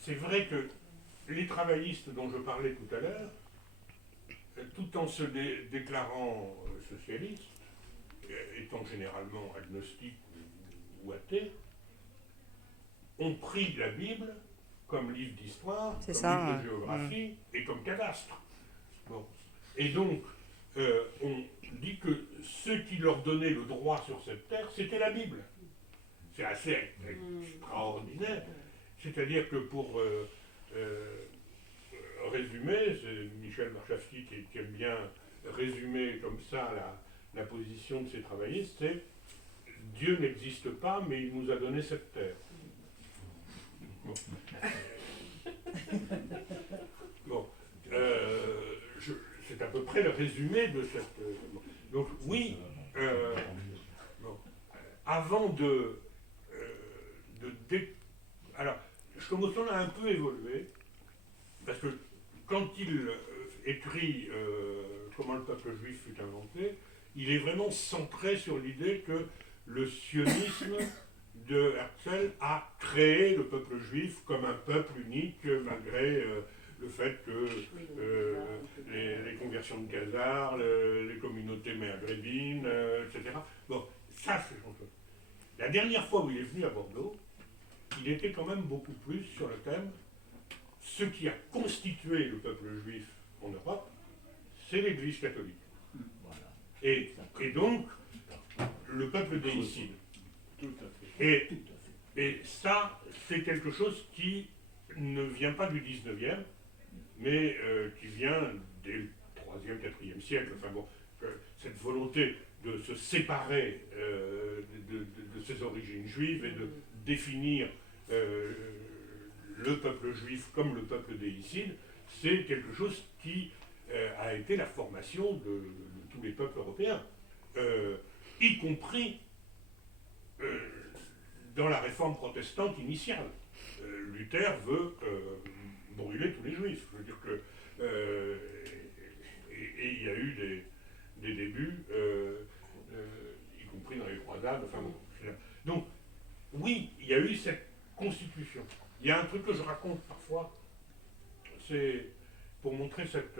c'est vrai que les travaillistes dont je parlais tout à l'heure, tout en se déclarant socialistes, étant généralement agnostiques ou athées, ont pris la Bible comme livre d'histoire, comme livre de géographie et comme cadastre. Bon. Et donc, on dit que ce qui leur donnait le droit sur cette terre, c'était la Bible. C'est assez extraordinaire. C'est-à-dire que pour résumer, c'est Michel Marchafsky qui aime bien résumer comme ça la position de ces travaillistes, c'est Dieu n'existe pas, mais il nous a donné cette terre. Bon. Bon. C'est à peu près le résumé de cette... bon. Donc oui, bon. Avant alors, Shlomo a un peu évolué, parce que quand il écrit comment le peuple juif fut inventé, il est vraiment centré sur l'idée que le sionisme de Herzl a créé le peuple juif comme un peuple unique, malgré le fait que les conversions de Khazars, les communautés maghrébines, etc. Bon, ça c'est son truc. La dernière fois où il est venu à Bordeaux, il était quand même beaucoup plus sur le thème ce qui a constitué le peuple juif en Europe, c'est l'Église catholique. Voilà. Et donc, le peuple déicide. Tout à fait. Et ça, c'est quelque chose qui ne vient pas du 19e, mais qui vient dès le 3e, 4e siècle. Enfin bon, cette volonté de se séparer de ses origines juives et de définir le peuple juif comme le peuple déicide, c'est quelque chose qui a été la formation de tous les peuples européens, y compris dans la réforme protestante initiale. Luther veut brûler tous les juifs. Je veux dire que... et il y a eu des débuts, y compris dans les croisades. Enfin, bon, donc, oui, il y a eu cette constitution. Il y a un truc que je raconte parfois, c'est pour montrer cette...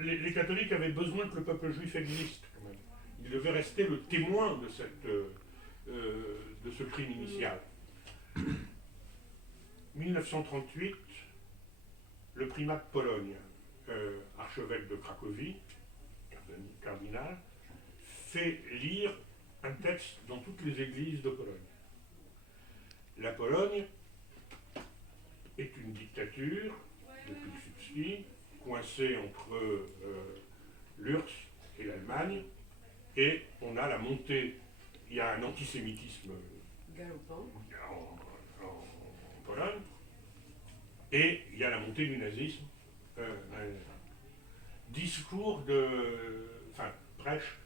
les catholiques avaient besoin que le peuple juif existe, quand même. Ils devaient rester le témoin de ce crime initial. 1938, le primat de Pologne, archevêque de Cracovie, cardinal, fait lire un texte dans toutes les églises de Pologne. La Pologne est une dictature de Piłsudski, coincée entre l'URSS et l'Allemagne, et on a la montée, il y a un antisémitisme galopant en Pologne, et il y a la montée du nazisme. Discours prêche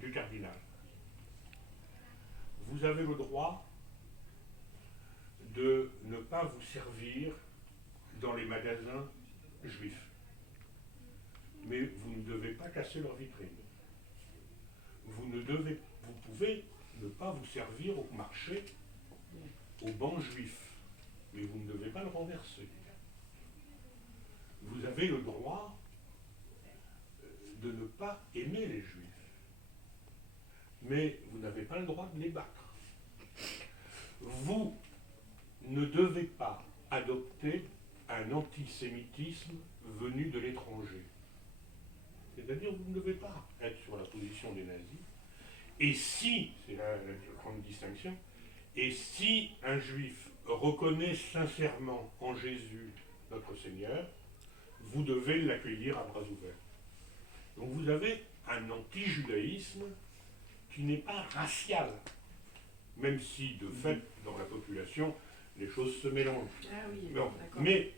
du cardinal. Vous avez le droit de ne pas vous servir dans les magasins juifs, mais vous ne devez pas casser leur vitrine. Vous pouvez ne pas vous servir au marché au banc juif, mais vous ne devez pas le renverser. Vous avez le droit de ne pas aimer les juifs, mais vous n'avez pas le droit de les battre. Vous ne devez pas adopter un antisémitisme venu de l'étranger. C'est-à-dire que vous ne devez pas être sur la position des nazis. Et si, c'est là la grande distinction, et si un juif reconnaît sincèrement en Jésus notre Seigneur, vous devez l'accueillir à bras ouverts. Donc vous avez un anti-judaïsme qui n'est pas racial, même si de fait, dans la population, les choses se mélangent. Ah oui, Non, d'accord. mais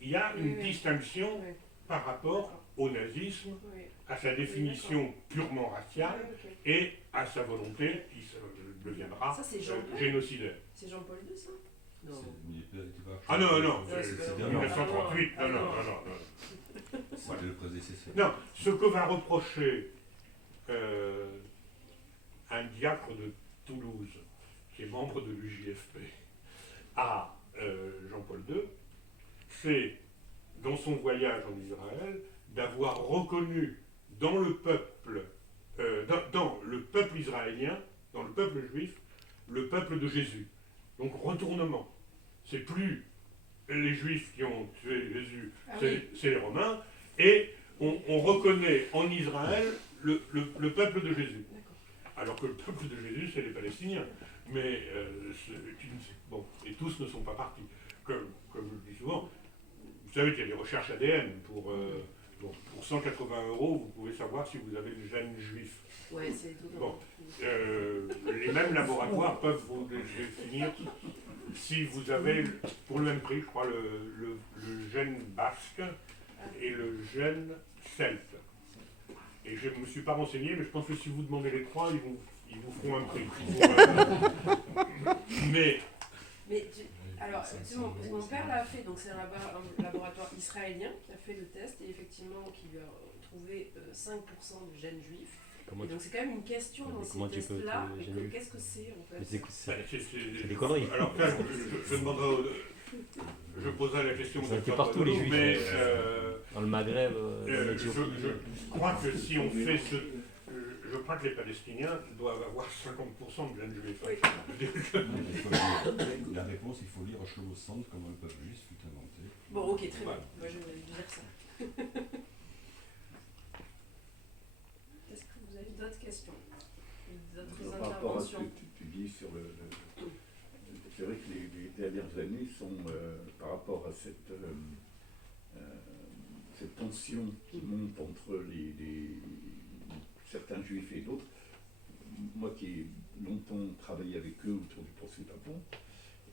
il y a une Oui. distinction Oui. par rapport au nazisme, Oui. à sa définition purement raciale Ok. et à sa volonté qui deviendra Ça, c'est Jean-Paul. génocidaire. C'est Jean-Paul II, ça? Non. Ah non, non, Ouais, c'est c'est 1938. Ah, Non, non, non. non, non. C'est le prédécesseur. Non, ce que va reprocher un diacre de Toulouse, qui est membre de l'UJFP, à Jean-Paul II, c'est, dans son voyage en Israël, d'avoir reconnu dans le peuple, dans le peuple israélien, dans le peuple juif, le peuple de Jésus. Donc retournement. C'est plus les Juifs qui ont tué Jésus, Ah c'est oui. les Romains, et on reconnaît en Israël le peuple de Jésus. D'accord. Alors que le peuple de Jésus, c'est les Palestiniens. Mais, bon, et tous ne sont pas partis. Comme je le dis souvent, vous savez qu'il y a des recherches ADN pour Donc pour 180 €, vous pouvez savoir si vous avez le gène juif. Ouais, c'est tout. Bon. Les mêmes laboratoires peuvent vous définir si vous avez, pour le même prix, je crois, le gène basque et le gène celte. Et je ne me suis pas renseigné, mais je pense que si vous demandez les trois, ils vous feront un prix. Mais alors, mon père l'a fait, donc c'est un laboratoire israélien qui a fait le test et effectivement qui lui a trouvé 5% de gènes juifs. Et donc c'est quand même une question dans ces tests-là, qu'est-ce que c'est en fait? C'est des conneries. Alors, je demanderai je poserai la question ça a été partout les juifs, mais dans le Maghreb, je crois que si on fait je crois que les Palestiniens doivent avoir 50% de jeunes juifs. Oui. La réponse, il faut lire Shlomo Sand, comme un peuple juif fut inventé. Bon, ok, très bien. Moi, je vais dire ça. Est-ce que vous avez d'autres questions? D'autres Par rapport à ce interventions? que tu dis sur c'est vrai que les dernières années sont, par rapport à cette tension qui monte entre certains juifs et d'autres, moi qui ai longtemps travaillé avec eux autour du procès Papon,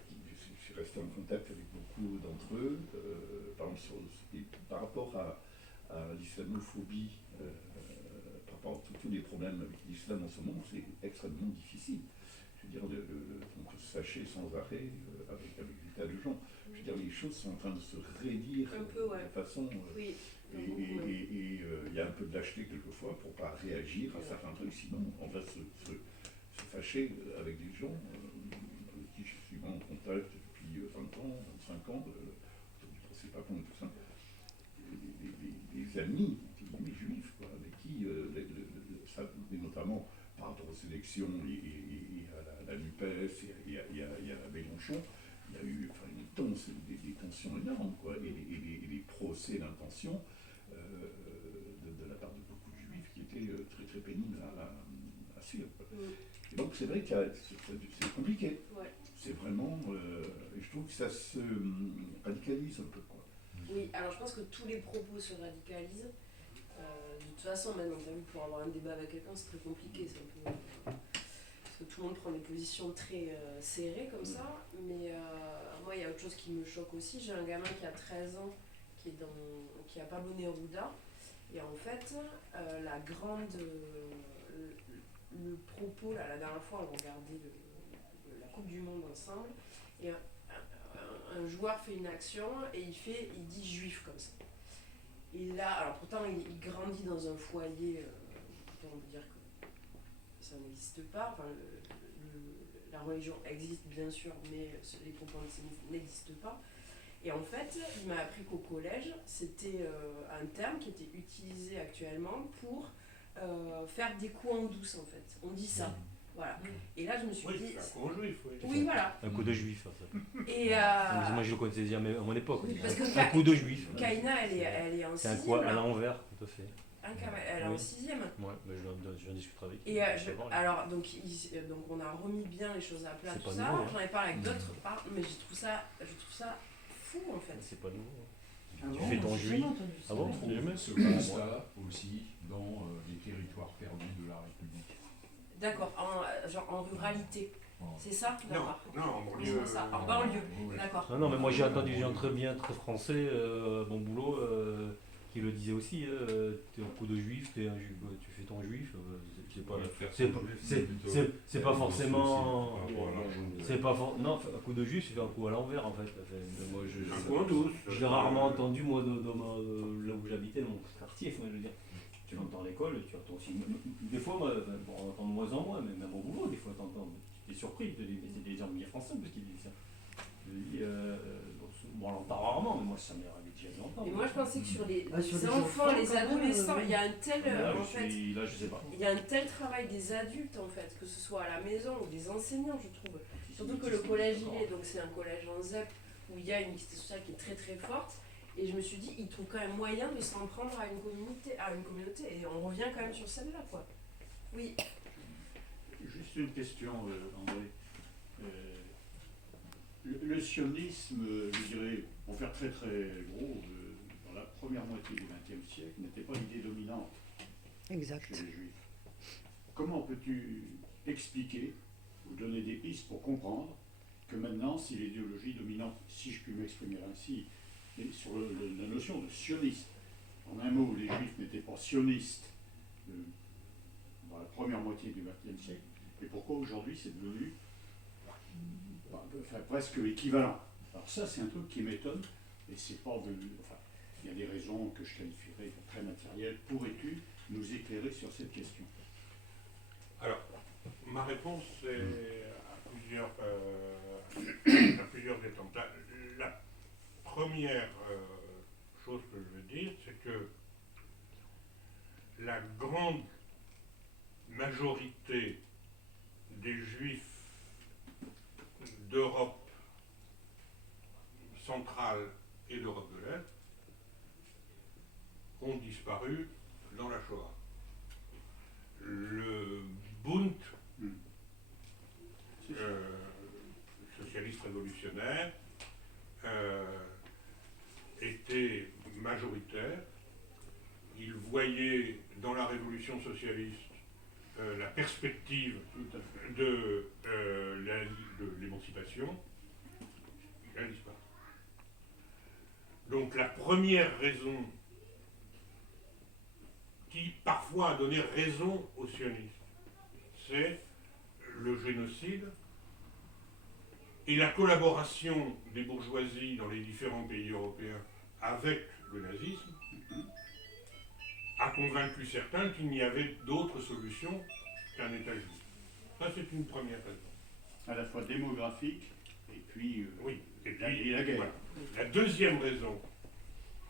je suis resté en contact avec beaucoup d'entre eux, par rapport à l'islamophobie, par rapport à tous les problèmes avec l'islam en ce moment, c'est extrêmement difficile. Je veux dire, on peut se fâcher sans arrêt avec des tas de gens. Je veux dire, les choses sont en train de se raidir de façon... Oui. Et il y a un peu de lâcheté quelquefois pour ne pas réagir à certains trucs, sinon on va se fâcher avec des gens avec qui je suis en contact depuis 20 ans, 25 ans, autour du procès Papon et tout ça. Des amis, des juifs, quoi, avec qui, et notamment par rapport aux élections et à la NUPES et à Mélenchon, il y a eu des tensions énormes, quoi, et des procès d'intention de la part de beaucoup de juifs qui étaient très très pénibles à suivre. Et donc c'est vrai que c'est compliqué. Ouais. C'est vraiment, et je trouve que ça se radicalise un peu, quoi. Oui, alors je pense que tous les propos se radicalisent. De toute façon, maintenant, pour avoir un débat avec quelqu'un, c'est très compliqué. C'est un peu, parce que tout le monde prend des positions très serrées comme ça. Mais moi, il y a autre chose qui me choque aussi. J'ai un gamin qui a 13 ans qui a Pablo Neruda. Et en fait, le propos, là, la dernière fois, on regardait la Coupe du Monde ensemble. Et un joueur fait une action et il dit juif comme ça. Et là, alors pourtant il grandit dans un foyer, on peut dire que ça n'existe pas, enfin, la religion existe bien sûr, mais les propos antisémites n'existent pas. Et en fait, il m'a appris qu'au collège, c'était un terme qui était utilisé actuellement pour faire des coups en douce en fait. On dit ça. Voilà. Et là, je me suis dit. C'est un coup juif, oui. Oui, voilà. un coup de juif. En fait. Et moi, je le connaissais déjà à mon époque. parce que un coup de juif. Kaina, elle est en 6e. C'est un coup à l'envers, tout à fait. Elle est en 6e. Ouais, mais je discuterai avec Et alors, donc on a remis bien les choses à plat, tout ça. Nouveau, hein. J'en ai parlé avec d'autres, mais je trouve ça fou en fait. C'est pas nouveau. Ah Tu bon, fais ton juif. Ah bon? On trouve ce constat aussi dans les territoires perdus de la République. D'accord, en ruralité. C'est ça? D'accord. Non, en banlieue. C'est ça, en banlieue. D'accord. Non, mais moi j'ai entendu des gens très bien, très français, bon boulot, qui le disaient aussi. T'es un coup de juif, tu fais ton juif. C'est pas forcément. Non, un coup de juif, c'est un coup à l'envers en fait. Moi, Un coup en douce. je l'ai rarement entendu, moi, là où j'habitais, dans mon quartier. Moi, je veux dire, tu l'entends à l'école, tu entends aussi. Des fois, bon, on entend de moins en moins, mais même au boulot, des fois, tu entends. Tu es surpris, tu te dis, mais c'est des gens bien français parce qu'ils disent ça. Bon, on l'entend rarement, mais moi, ça m'est arrivé déjà de l'entendre. Et moi, je pensais que sur les sur les enfants, les quand même, adolescents, il y a un tel. Là, en fait, je sais pas. il y a un tel travail des adultes en fait, que ce soit à la maison ou des enseignants, je trouve. Surtout que le collège il est, donc c'est un collège en ZEP où il y a une mixité sociale qui est très très forte. Et je me suis dit, ils trouvent quand même moyen de s'en prendre à une communauté. Et on revient quand même sur celle-là, quoi. Oui. Juste une question, André. Le sionisme, je dirais, pour faire très très gros, dans la première moitié du XXe siècle, n'était pas l'idée dominante Exact. chez les Juifs. Comment peux-tu expliquer ou donner des pistes pour comprendre que maintenant, si l'idéologie dominante, si je puis m'exprimer ainsi, est sur la notion de sioniste, en un mot, les Juifs n'étaient pas sionistes dans la première moitié du XXe siècle, et pourquoi aujourd'hui c'est devenu presque équivalent. Alors ça, c'est un truc qui m'étonne, et c'est pas venu... Enfin, il y a des raisons que je qualifierais de très matérielles. Pourrais-tu nous éclairer sur cette question? Alors, ma réponse est à plusieurs étapes. La première chose que je veux dire, c'est que la grande majorité des Juifs d'Europe centrale et d'Europe de l'Est ont disparu dans la Shoah. Le Bund, socialiste révolutionnaire, était majoritaire. Il voyait dans la révolution socialiste la perspective de l'émancipation. Il a disparu. Donc la première raison qui parfois a donné raison aux sionistes, c'est le génocide et la collaboration des bourgeoisies dans les différents pays européens avec le nazisme a convaincu certains qu'il n'y avait d'autre solution qu'un État juif. Ça, c'est une première raison. À la fois démographique et puis, oui, et puis et la guerre. Voilà. La deuxième raison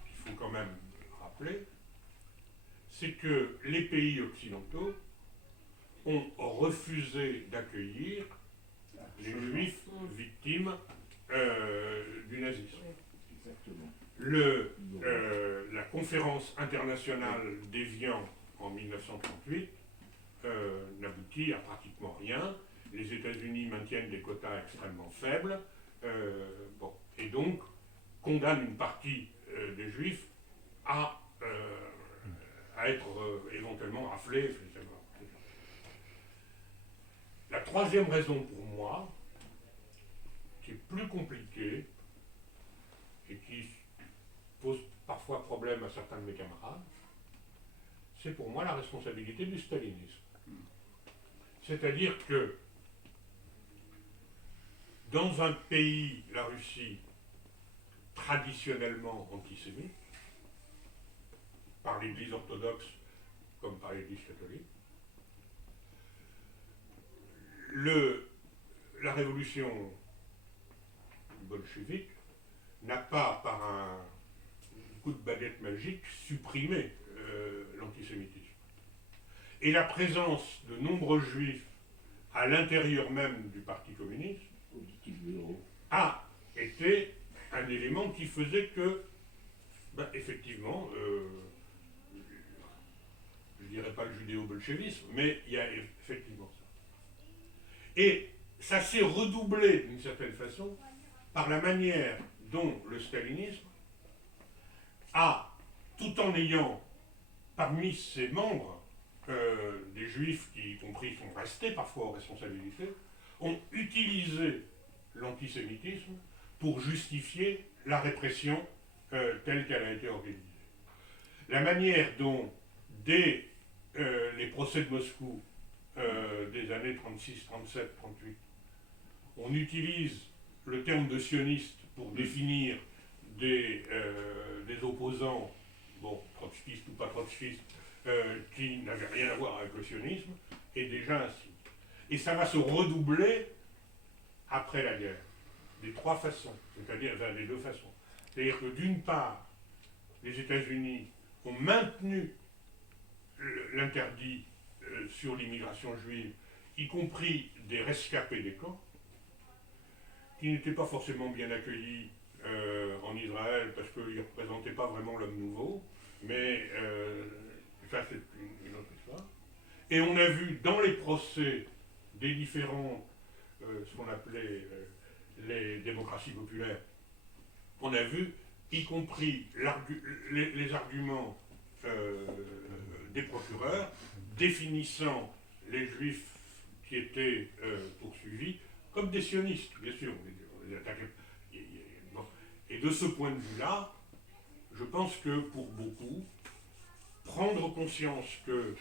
qu'il faut quand même rappeler, c'est que les pays occidentaux ont refusé d'accueillir les Juifs victimes du nazisme. Exactement. La conférence internationale d'Évian en 1938 n'aboutit à pratiquement rien. Les États-Unis maintiennent des quotas extrêmement faibles, et donc condamnent une partie des Juifs à être éventuellement raflés. La troisième raison pour moi, qui est plus compliquée et qui pose parfois problème à certains de mes camarades, c'est pour moi la responsabilité du stalinisme. C'est-à-dire que dans un pays, la Russie, traditionnellement antisémite, par l'Église orthodoxe comme par l'Église catholique, la révolution bolchevique n'a pas, par un coup de baguette magique, supprimé l'antisémitisme. Et la présence de nombreux juifs à l'intérieur même du Parti communiste a été un élément qui faisait que, effectivement, je ne dirais pas le judéo-bolchevisme, mais il y a effectivement ça. Et ça s'est redoublé d'une certaine façon par la manière dont le stalinisme a, tout en ayant parmi ses membres des juifs qui, y compris, sont restés parfois aux responsabilités, ont utilisé l'antisémitisme pour justifier la répression telle qu'elle a été organisée. La manière dont, dès les procès de Moscou des années 36, 37, 38, on utilise le terme de sioniste pour définir des opposants, trotskistes ou pas trotskistes, qui n'avaient rien à voir avec le sionisme, est déjà ainsi. Et ça va se redoubler après la guerre, des trois façons, c'est-à-dire des deux façons. C'est-à-dire que d'une part, les États-Unis ont maintenu l'interdit sur l'immigration juive, y compris des rescapés des camps, qui n'étaient pas forcément bien accueillis en Israël parce qu'ils ne représentaient pas vraiment l'homme nouveau, mais ça c'est une autre histoire. Et on a vu dans les procès des différents, ce qu'on appelait les démocraties populaires, on a vu y compris les arguments des procureurs définissant les juifs qui étaient poursuivis comme des sionistes, bien sûr. On les attaquait. Bon. Et de ce point de vue-là, je pense que pour beaucoup, prendre conscience que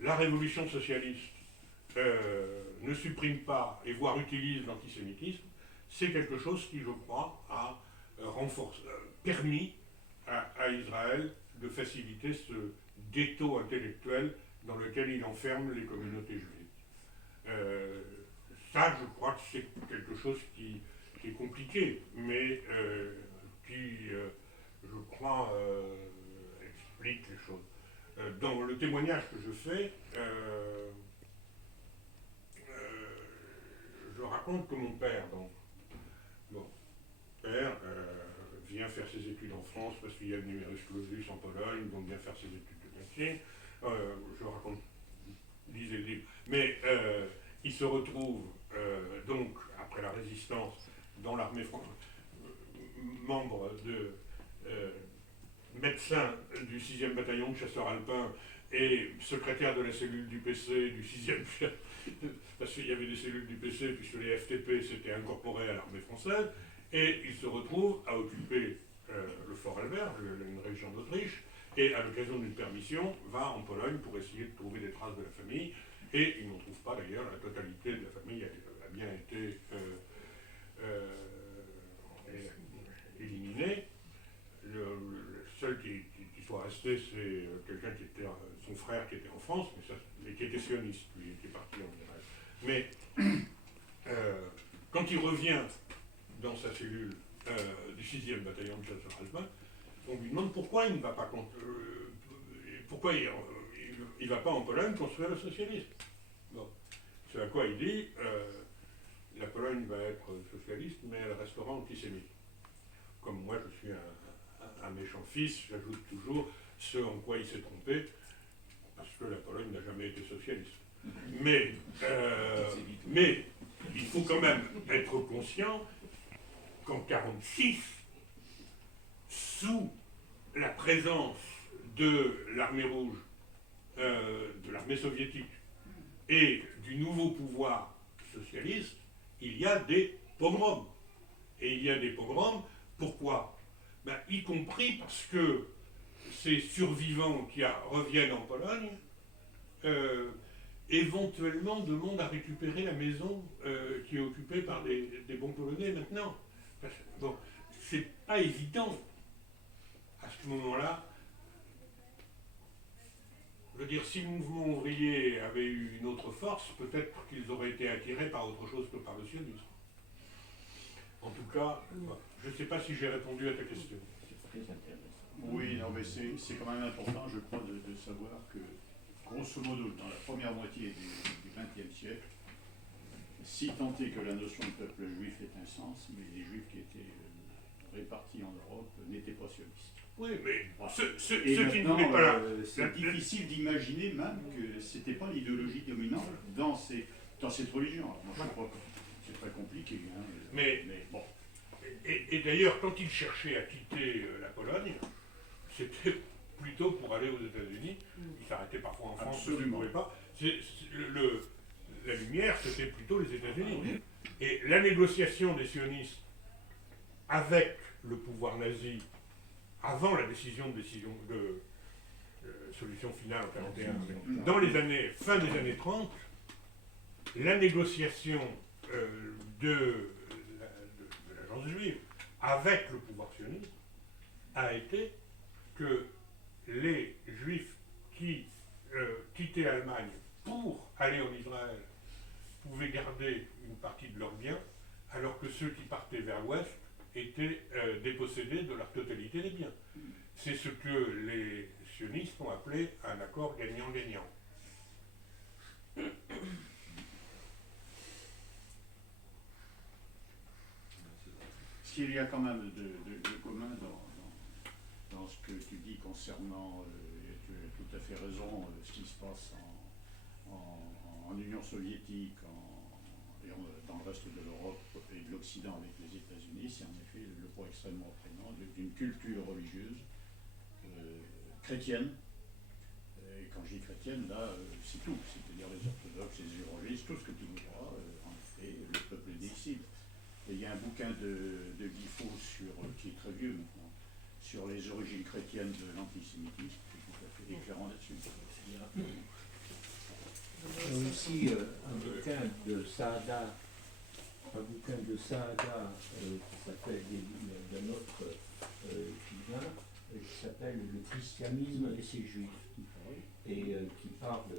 la révolution socialiste ne supprime pas et voire utilise l'antisémitisme, c'est quelque chose qui, je crois, a permis à Israël de faciliter ce ghetto intellectuel dans lequel il enferme les communautés juives. Ça, je crois que c'est quelque chose qui est compliqué, mais qui, je crois, explique les choses. Dans le témoignage que je fais, je raconte que mon père, vient faire ses études en France parce qu'il y a le numerus clausus en Pologne, donc vient faire ses études de médecine. Je raconte, lisez le livre. Mais il se retrouve donc, après la résistance, dans l'armée française, membre de médecin du 6e bataillon de chasseurs alpins et secrétaire de la cellule du PC du 6e, parce qu'il y avait des cellules du PC, puisque les FTP s'étaient incorporés à l'armée française, et il se retrouve à occuper le Fort Albert, une région d'Autriche, et à l'occasion d'une permission, va en Pologne pour essayer de trouver des traces de la famille, et il n'en trouve pas d'ailleurs, la totalité de la famille a bien été éliminée. Le seul qui soit resté, c'est quelqu'un qui était son frère qui était en France, mais qui était sioniste, lui, qui est parti en Israël. Mais quand il revient dans sa cellule du 6e bataillon de chasseurs alpins, on lui demande pourquoi il ne va pas pourquoi il va pas en Pologne construire le socialisme. Bon. C'est à quoi il dit la Pologne va être socialiste, mais elle restera antisémite. Comme moi, je suis un méchant fils, j'ajoute toujours ce en quoi il s'est trompé, parce que la Pologne n'a jamais été socialiste. Mais il faut quand même être conscient qu'en 1946, sous la présence de l'armée rouge, de l'armée soviétique et du nouveau pouvoir socialiste, il y a des pogroms. Et il y a des pogroms, pourquoi ? Y compris parce que ces survivants qui reviennent en Pologne, éventuellement demandent à récupérer la maison qui est occupée par des bons Polonais maintenant. Bon, c'est pas évident à ce moment-là. Je veux dire, si le mouvement ouvrier avait eu une autre force, peut-être qu'ils auraient été attirés par autre chose que par le sionisme. En tout cas, je ne sais pas si j'ai répondu à ta question. Oui, non, mais c'est quand même important, je crois, de savoir que, grosso modo, dans la première moitié du XXe siècle, si tant est que la notion de peuple juif ait un sens, mais les juifs qui étaient répartis en Europe n'étaient pas sionistes. Oui, mais ce qui maintenant, n'est pas là. C'est difficile d'imaginer même que c'était pas l'idéologie dominante dans cette religion. Alors, moi, je crois que c'est très compliqué. Hein, mais bon. Et d'ailleurs, quand il cherchait à quitter la Pologne, c'était plutôt pour aller aux États-Unis. Il s'arrêtait parfois en France, il ne pouvait pas. La lumière, c'était plutôt les États-Unis. Et la négociation des sionistes avec le pouvoir nazi, avant la décision de solution finale en 1941, dans les années, fin des années 30, la négociation de l'agence juive avec le pouvoir sioniste a été que les juifs qui quittaient l'Allemagne pour aller en Israël pouvaient garder une partie de leurs biens, alors que ceux qui partaient vers l'ouest étaient dépossédés de leur totalité des biens. C'est ce que les sionistes ont appelé un accord gagnant-gagnant. Ce qu'il y a quand même de commun dans ce que tu dis concernant, et tu as tout à fait raison, ce qui se passe en Union soviétique et dans le reste de l'Europe et de l'Occident avec les États-Unis, c'est en effet le poids extrêmement prégnant d'une culture religieuse chrétienne. Et quand je dis chrétienne, là, c'est tout, c'est-à-dire les orthodoxes, les évangélistes, tout ce que tu voudras, en effet, le peuple décide. Et il y a un bouquin de Guy Faux qui est très vieux maintenant, sur les origines chrétiennes de l'antisémitisme, qui est tout à fait éclairant là-dessus. Il y a aussi un bouquin de Saada, qui s'appelle d'un autre écrivain, qui s'appelle Le christianisme et ses juifs, et qui parle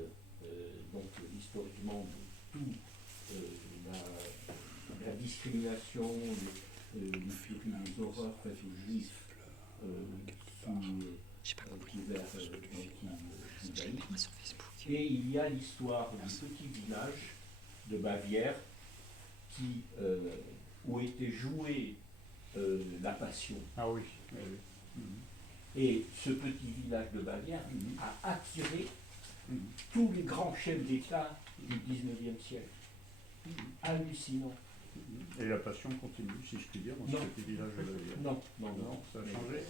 donc historiquement de tout la discrimination, les tueries, les horreurs faites aux juifs sous couvert d'antisémitisme. Et il y a l'histoire du petit village de Bavière où était jouée la Passion. Ah oui. Et ce petit village de Bavière a attiré tous les grands chefs d'État du 19e siècle. Hallucinant. Et la passion continue, si je puis dire, dans ce petit village de Bavière. Non, ça a changé.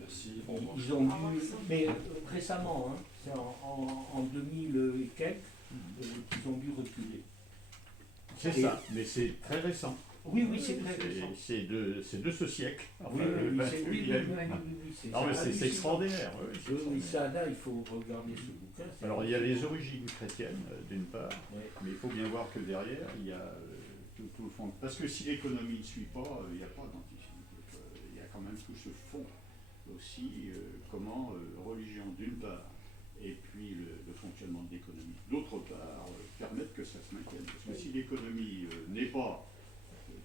Merci. Ils ont dû, mais récemment, hein, c'est en 2000 et quelques, qu'ils ont dû reculer. C'est ça, mais c'est très récent. Oui, c'est très récent. C'est de ce siècle. Enfin, Non, mais c'est extraordinaire. Oui, Saada, il faut regarder ce bouquin. Alors, il y a les origines chrétiennes, d'une part, mais il faut bien voir que derrière, il y a tout le fond. Parce que si l'économie ne suit pas, il n'y a pas d'antisémitisme. Il y a quand même tout ce fond aussi, comment religion d'une part, et puis le fonctionnement de l'économie d'autre part, permettent que ça se maintienne. Parce que si l'économie n'est pas,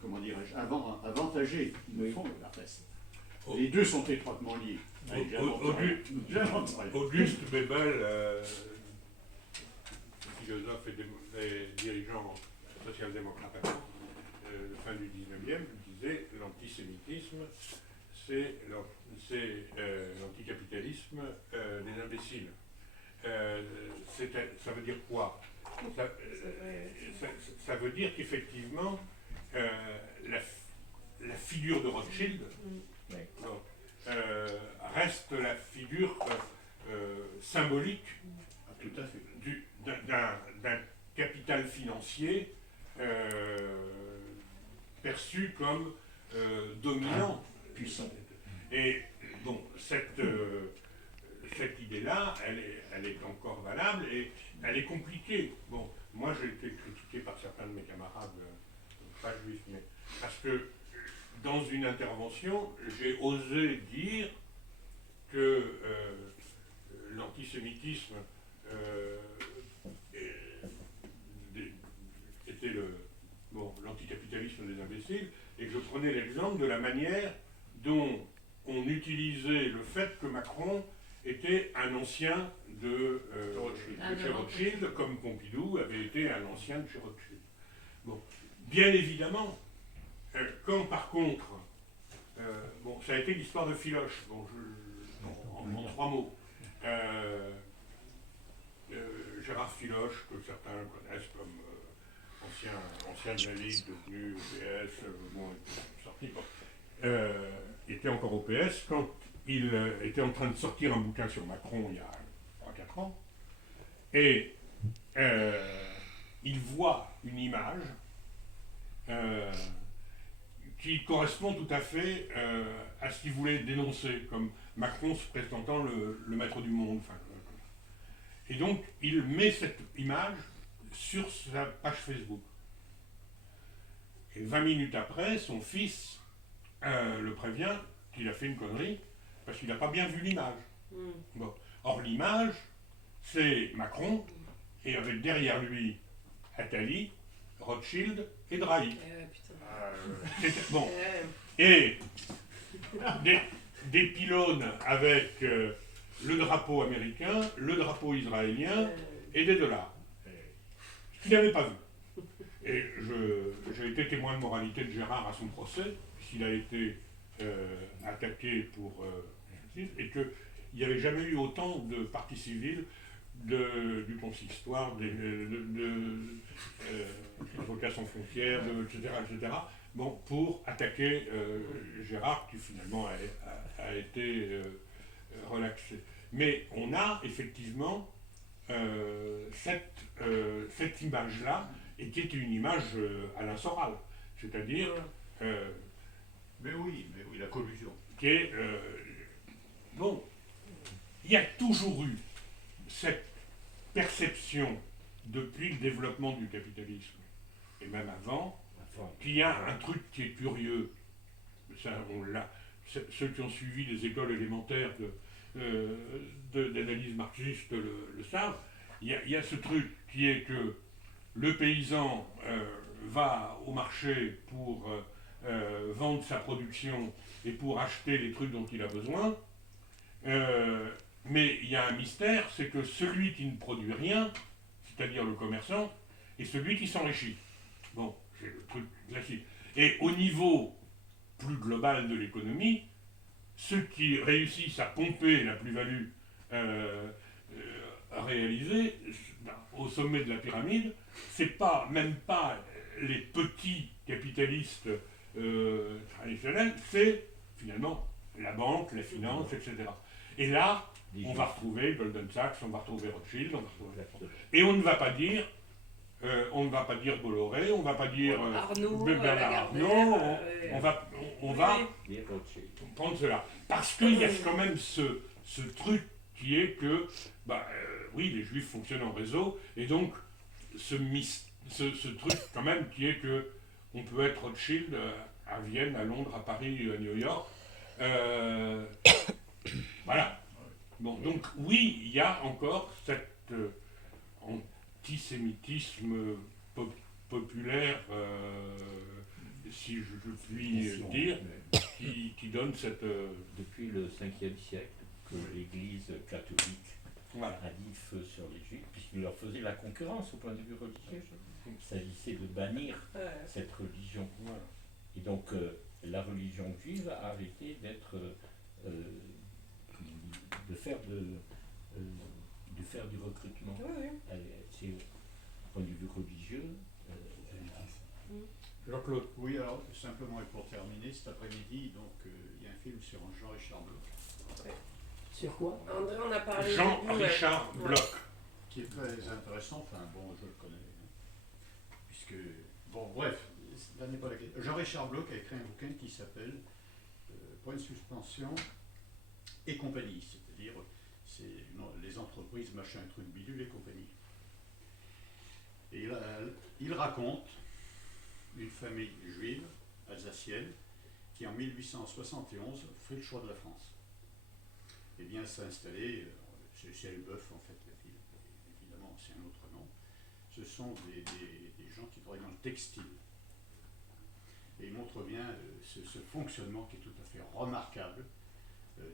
comment dirais-je, avantagée, le fond de la presse, les deux sont étroitement liés. Auguste Bebel, philosophe et dirigeant social-démocrate fin du 19e, disait l'antisémitisme, c'est l'anticapitalisme des imbéciles. Ça veut dire quoi? Ça veut dire qu'effectivement, la figure de Rothschild reste la figure symbolique tout à fait. d'un capital financier perçu comme dominant, puissant. Et bon, cette idée-là, elle est encore valable et elle est compliquée. Bon, moi j'ai été critiqué par certains de mes camarades, pas juifs, mais parce que dans une intervention, j'ai osé dire que l'antisémitisme était l'anticapitalisme des imbéciles, et que je prenais l'exemple de la manière dont on utilisait le fait que Macron était un ancien de chez Rothschild, comme Pompidou avait été un ancien de chez Rothschild. Bon, bien évidemment, quand par contre, ça a été l'histoire de Philoche, en 3 mots. Gérard Philoche, que certains connaissent comme ancien journaliste devenu PS, était encore au PS quand il était en train de sortir un bouquin sur Macron il y a 3-4 ans, et il voit une image qui correspond tout à fait à ce qu'il voulait dénoncer, comme Macron se présentant le maître du monde. Et donc, il met cette image sur sa page Facebook. Et 20 minutes après, son fils le prévient qu'il a fait une connerie, parce qu'il n'a pas bien vu l'image. Bon. Or, l'image, c'est Macron, et avec derrière lui Attali, Rothschild et Drahi. Bon. Et des pylônes avec le drapeau américain, le drapeau israélien et des dollars. Ce qu'il n'avait pas vu. Et j'ai été témoin de moralité de Gérard à son procès, puisqu'il a été attaqué pour et qu'il n'y avait jamais eu autant de parties civiles du consistoire, des avocats sans frontières, etc. Bon, pour attaquer Gérard, qui finalement a été relaxé. Mais on a effectivement cette image-là, et qui est une image Alain Soral, c'est-à-dire Mais oui, la collusion. qui est bon, il y a toujours eu cette perception depuis le développement du capitalisme, et même avant, qu'il y a un truc qui est curieux. Ça, ceux qui ont suivi les écoles élémentaires d'analyse marxiste le savent. Il y a ce truc qui est que le paysan va au marché pour vendre sa production et pour acheter les trucs dont il a besoin. Mais il y a un mystère, c'est que celui qui ne produit rien, c'est-à-dire le commerçant, est celui qui s'enrichit. Bon, c'est le truc classique. Et au niveau plus global de l'économie, ceux qui réussissent à pomper la plus-value réalisée au sommet de la pyramide, c'est même pas les petits capitalistes traditionnels, c'est finalement la banque, la finance, etc. Et là, on va retrouver Goldman Sachs, on va retrouver Rothschild, et on ne va pas dire Bolloré, on ne va pas dire Bernard Arnault, on va prendre cela. Parce qu'il y a quand même ce truc qui est que, oui, les Juifs fonctionnent en réseau, et donc ce truc quand même qui est que on peut être Rothschild à Vienne, à Londres, à Paris, à New York. Voilà. Bon, donc oui, il y a encore cet antisémitisme populaire, si je puis dire, qui donne cette... Depuis le 5e siècle, que l'Église catholique a dit feu sur les Juifs, puisqu'il leur faisait la concurrence au point de vue religieux. Il s'agissait de bannir cette religion. Et donc, la religion juive a arrêté d'être... de faire du recrutement. C'est au point de vue religieux. Jean-Claude. Oui, alors simplement et pour terminer, cet après-midi, donc il y a un film sur Jean-Richard Bloch. Sur quoi André, on a parlé Jean-Richard Bloch. Qui est très intéressant, enfin bon, je le connais. Puisque, bon, bref, là n'est pas la question. Jean-Richard Bloch a écrit un bouquin qui s'appelle Point de suspension et compagnie, c'est-à-dire les entreprises, machin, truc, bidule et compagnie. Et là, il raconte une famille juive alsacienne qui en 1871 fait le choix de la France. Et bien s'est installé, c'est Elbeuf en fait la ville, évidemment c'est un autre nom, ce sont des gens qui travaillent dans le textile. Et il montre bien ce fonctionnement qui est tout à fait remarquable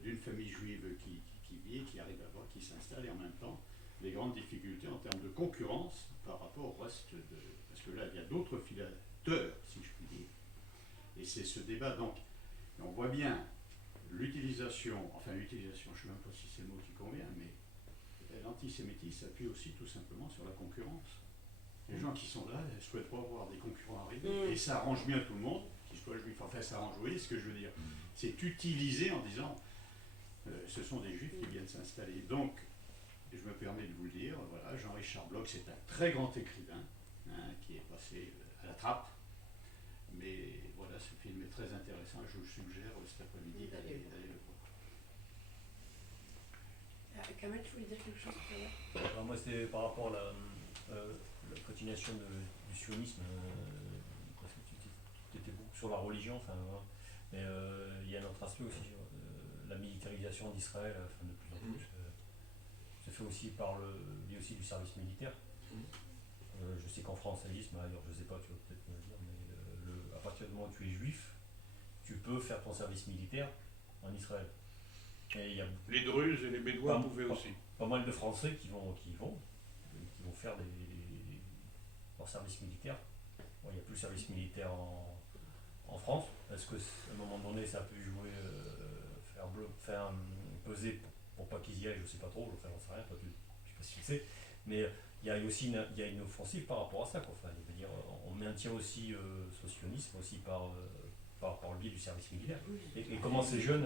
d'une famille juive qui vit, qui arrive à voir, qui s'installe, et en même temps les grandes difficultés en termes de concurrence par rapport au reste de... Parce que là, il y a d'autres filateurs, si je puis dire. Et c'est ce débat, donc, on voit bien l'utilisation, je ne sais même pas si c'est le mot qui convient, mais l'antisémitisme s'appuie aussi tout simplement sur la concurrence. Les gens qui sont là ne souhaitent pas voir des concurrents arriver, et ça arrange bien tout le monde, qu'ils soient juifs, enfin ça arrange, vous voyez ce que je veux dire. C'est utilisé en disant, ce sont des juifs qui viennent s'installer. Donc, je me permets de vous le dire, voilà, Jean-Richard Bloch, c'est un très grand écrivain, qui est passé à la trappe, mais voilà, ce film est très intéressant, je vous suggère cet après-midi d'aller le voir. Kamel, tu voulais dire quelque chose tout à l'heure? Moi, c'était par rapport à la continuation du sionisme, parce que tu étais beaucoup sur la religion, mais il y a un autre aspect aussi, la militarisation d'Israël, de plus en plus, se fait aussi par le biais aussi du service militaire. Je sais qu'en France ça existe, mais ailleurs je ne sais pas, tu vas peut-être me le dire, mais à partir du moment où tu es juif, tu peux faire ton service militaire en Israël. Et il y a les Druzes et les Bédouins pouvaient aussi. Pas mal de Français qui vont faire leur service militaire. Bon, il n'y a plus le service militaire en France, parce qu'à un moment donné ça peut jouer, faire peser pour pas qu'ils y aillent, je sais pas trop, j'en sais rien, toi tu sais pas si tu le sais, Mais il y a aussi il y a une offensive par rapport à ça, quoi. Enfin, je veux dire, on maintient aussi ce sionisme aussi par le biais du service militaire. Et comment ces jeunes,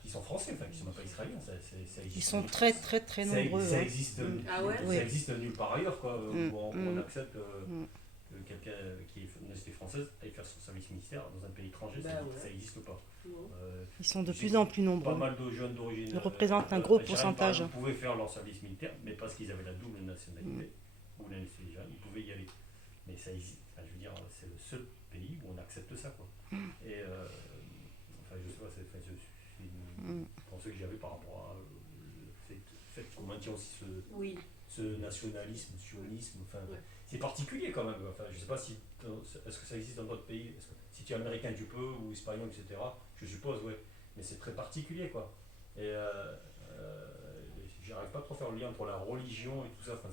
qui sont français, enfin, qui ne sont même pas israéliens, ça existe. Ils sont très très très nombreux. Ça existe, Ah ouais ça existe nulle part ailleurs, quoi. Où on accepte que quelqu'un qui est de nationalité française aille faire son service militaire dans un pays étranger, ça n'existe pas. Ils sont de plus en plus nombreux. Pas mal de jeunes d'origine. Ils représentent un gros algérienne, pourcentage. Ils pouvaient faire leur service militaire, mais parce qu'ils avaient la double nationalité, ou la nationalité algérienne, ils pouvaient y aller. Mais ça existe. Enfin, je veux dire, c'est le seul pays où on accepte ça, quoi. Et enfin, je sais pas, c'est une pensée que j'avais par rapport à le fait qu'on maintient aussi ce nationalisme, sionisme. Enfin, c'est particulier quand même. Enfin, je sais pas si est-ce que ça existe dans d'autres pays. Si tu es américain, tu peux, ou espagnol, etc. Je suppose, ouais. Mais c'est très particulier, quoi. Et j'arrive pas trop à faire le lien entre la religion et tout ça. Enfin,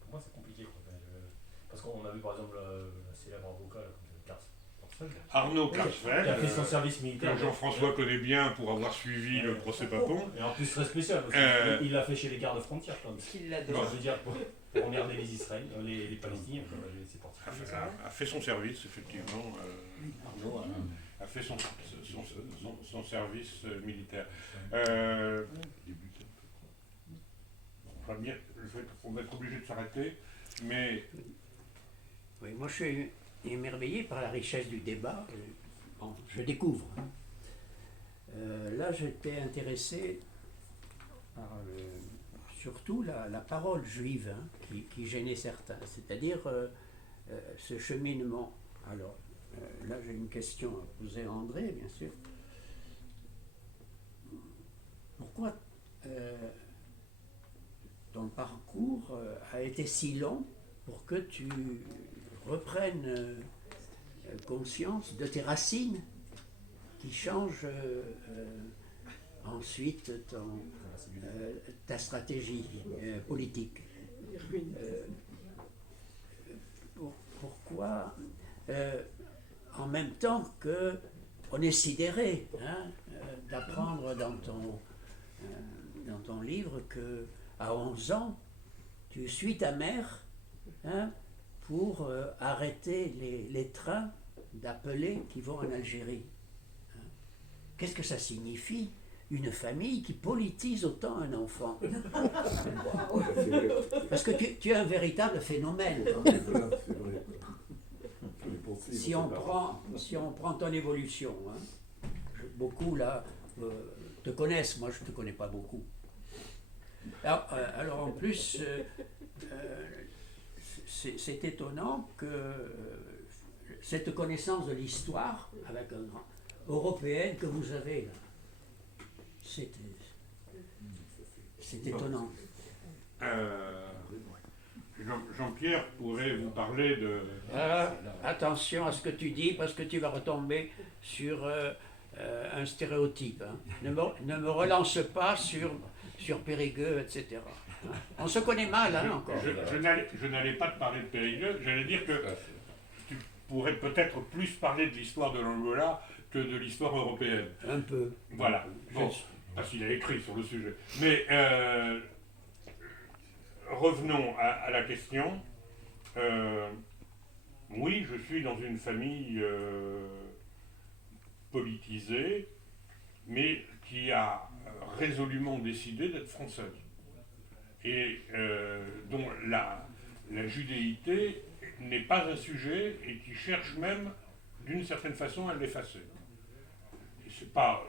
pour moi, c'est compliqué, quoi. Enfin, parce qu'on a vu par exemple la célèbre avocat, Arnaud Klarsfeld, qui a fait son service militaire. que Jean-François connaît bien pour avoir suivi le procès Papon. Et en plus très spécial, parce qu'il l'a fait chez les gardes frontières. Qu'il l'adore. Je veux dire, pour emmerder les Israéliens, les Palestiniens, c'est particulier. A fait son service, effectivement. Arnaud a fait son service militaire. On va être obligé de s'arrêter, mais... Oui, moi je suis émerveillé par la richesse du débat. Bon, je découvre. Là, j'étais intéressé par surtout la parole juive, hein, qui gênait certains, c'est-à-dire ce cheminement. Alors, là, j'ai une question à poser à André, bien sûr. Pourquoi ton parcours a été si long pour que tu reprennes conscience de tes racines qui changent ensuite ta stratégie politique. Pourquoi en même temps que on est sidéré, hein, d'apprendre dans ton livre que à 11 ans tu suis ta mère, hein, pour arrêter les trains d'appelés qui vont en Algérie. Hein. Qu'est-ce que ça signifie, une famille qui politise autant un enfant? Parce que tu es un véritable phénomène. Si on prend ton évolution, hein, beaucoup là te connaissent, moi je ne te connais pas beaucoup. Alors en plus, c'est étonnant que cette connaissance de l'histoire avec un grand européenne que vous avez là, c'est étonnant. Jean-Pierre pourrait vous parler de... Attention à ce que tu dis, parce que tu vas retomber sur un stéréotype. Hein. Ne me relance pas sur Périgueux, etc. On se connaît mal, hein, encore. Je n'allais pas te parler de Périgueux, j'allais dire que tu pourrais peut-être plus parler de l'histoire de l'Angola que de l'histoire européenne. Un peu. Voilà, bon, parce qu'il a écrit sur le sujet. Mais revenons à la question. Oui, je suis dans une famille politisée, mais qui a résolument décidé d'être française. Et dont la judéité n'est pas un sujet et qui cherche même, d'une certaine façon, à l'effacer. Et c'est pas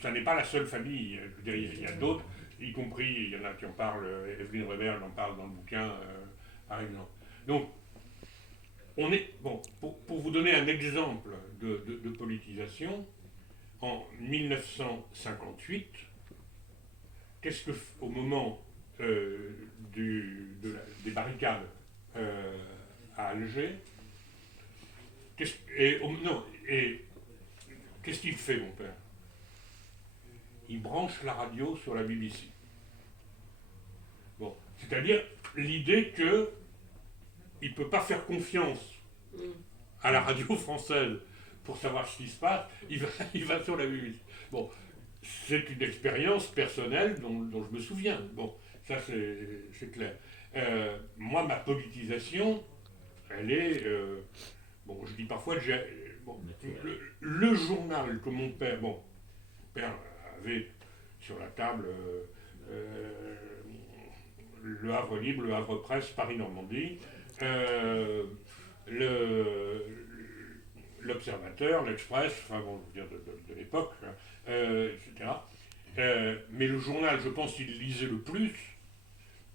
ça n'est pas la seule famille. Je veux dire, il y a d'autres, y compris, il y en a qui en parlent, Evelyne Weber en parle dans le bouquin, par exemple. Donc, on est, bon, pour vous donner un exemple de politisation, en 1958, qu'est-ce que, au moment des barricades à Alger, qu'est-ce qu'il fait, mon père? Il branche la radio sur la BBC. Bon, c'est-à-dire l'idée qu'il ne peut pas faire confiance à la radio française pour savoir ce qui se passe, il va sur la BBC. Bon, c'est une expérience personnelle dont je me souviens. Bon, ça c'est clair. Moi, ma politisation, elle est... bon, je dis parfois que le journal que mon père avait sur la table, le Havre Libre, le Havre Presse, Paris-Normandie, l'Observateur, l'Express, enfin bon, je veux dire de l'époque, etc. Mais le journal, je pense qu'il lisait le plus,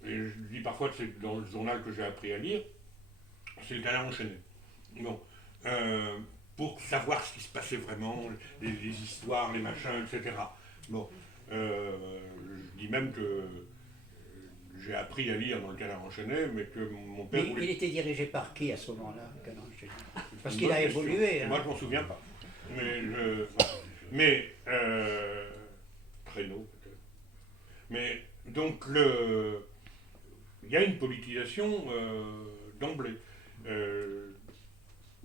et je dis parfois que c'est dans le journal que j'ai appris à lire, c'est le Canard enchaîné. Bon, pour savoir ce qui se passait vraiment, les histoires, les machins, etc. Bon, je dis même que j'ai appris à lire dans le Canard enchaîné, mais que mon père Il était dirigé par qui à ce moment-là, le Canard enchaîné? Parce qu'il a évolué. Hein. Moi, je m'en souviens pas. Mais Traîneau, peut-être. Mais, donc, il y a une politisation d'emblée.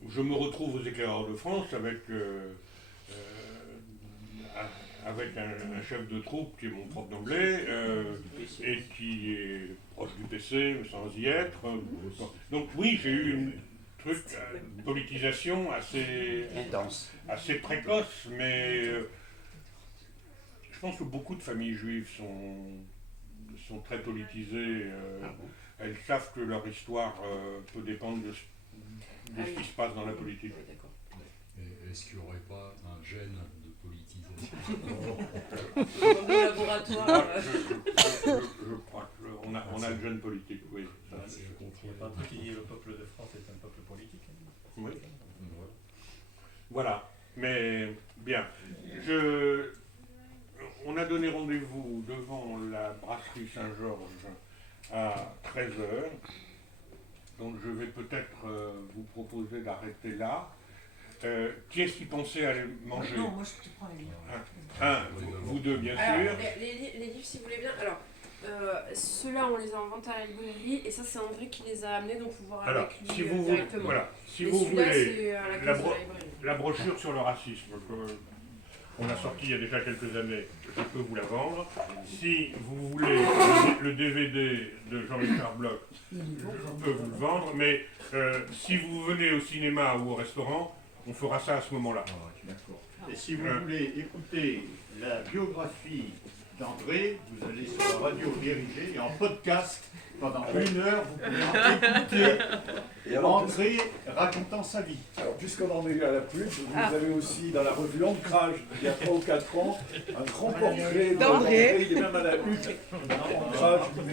Je me retrouve aux Éclaireurs de France avec un chef de troupe qui est mon prof d'anglais et qui est proche du PC, mais sans y être. Donc oui, j'ai eu une politisation assez intense, assez précoce, mais je pense que beaucoup de familles juives sont très politisées. Elles savent que leur histoire peut dépendre de ce qui se passe dans la politique. Est-ce qu'il n'y aurait pas un gène de politisation dans le laboratoire je crois qu'on a le gène politique, oui. Il n'y a pas un truc qui dit le peuple de France est un peuple politique. Oui. Voilà. Mais bien. On a donné rendez-vous devant la brasserie Saint-Georges à 13h. Donc je vais peut-être vous proposer d'arrêter là. Qui est-ce qui pensait aller manger? Non, moi je te prends les livres. Vous deux, bien Alors, sûr. Les livres, si vous voulez bien. Alors, ceux-là, on les a inventés à la librairie, et ça, c'est André qui les a amenés, donc vous voir avec lui si vous voulez, directement. voilà, si Et vous celui-là, voulez c'est à la caisse de la librairie. la brochure sur le racisme, qu'on a sorti il y a déjà quelques années, je peux vous la vendre. Si vous voulez le DVD de Jean-Richard Bloch, je peux vous le vendre, mais si vous venez au cinéma ou au restaurant, on fera ça à ce moment-là. D'accord. Et si vous voulez écouter la biographie d'André, vous allez sur la radio dirigée et en podcast, pendant 1 heure, vous pouvez écouter André racontant sa vie. Alors, puisqu'on en est à la pub, vous avez aussi dans la revue Ancrage, il y a 3 ou 4 ans, un grand portrait d'André. Il est même à la une. Ancrage numéro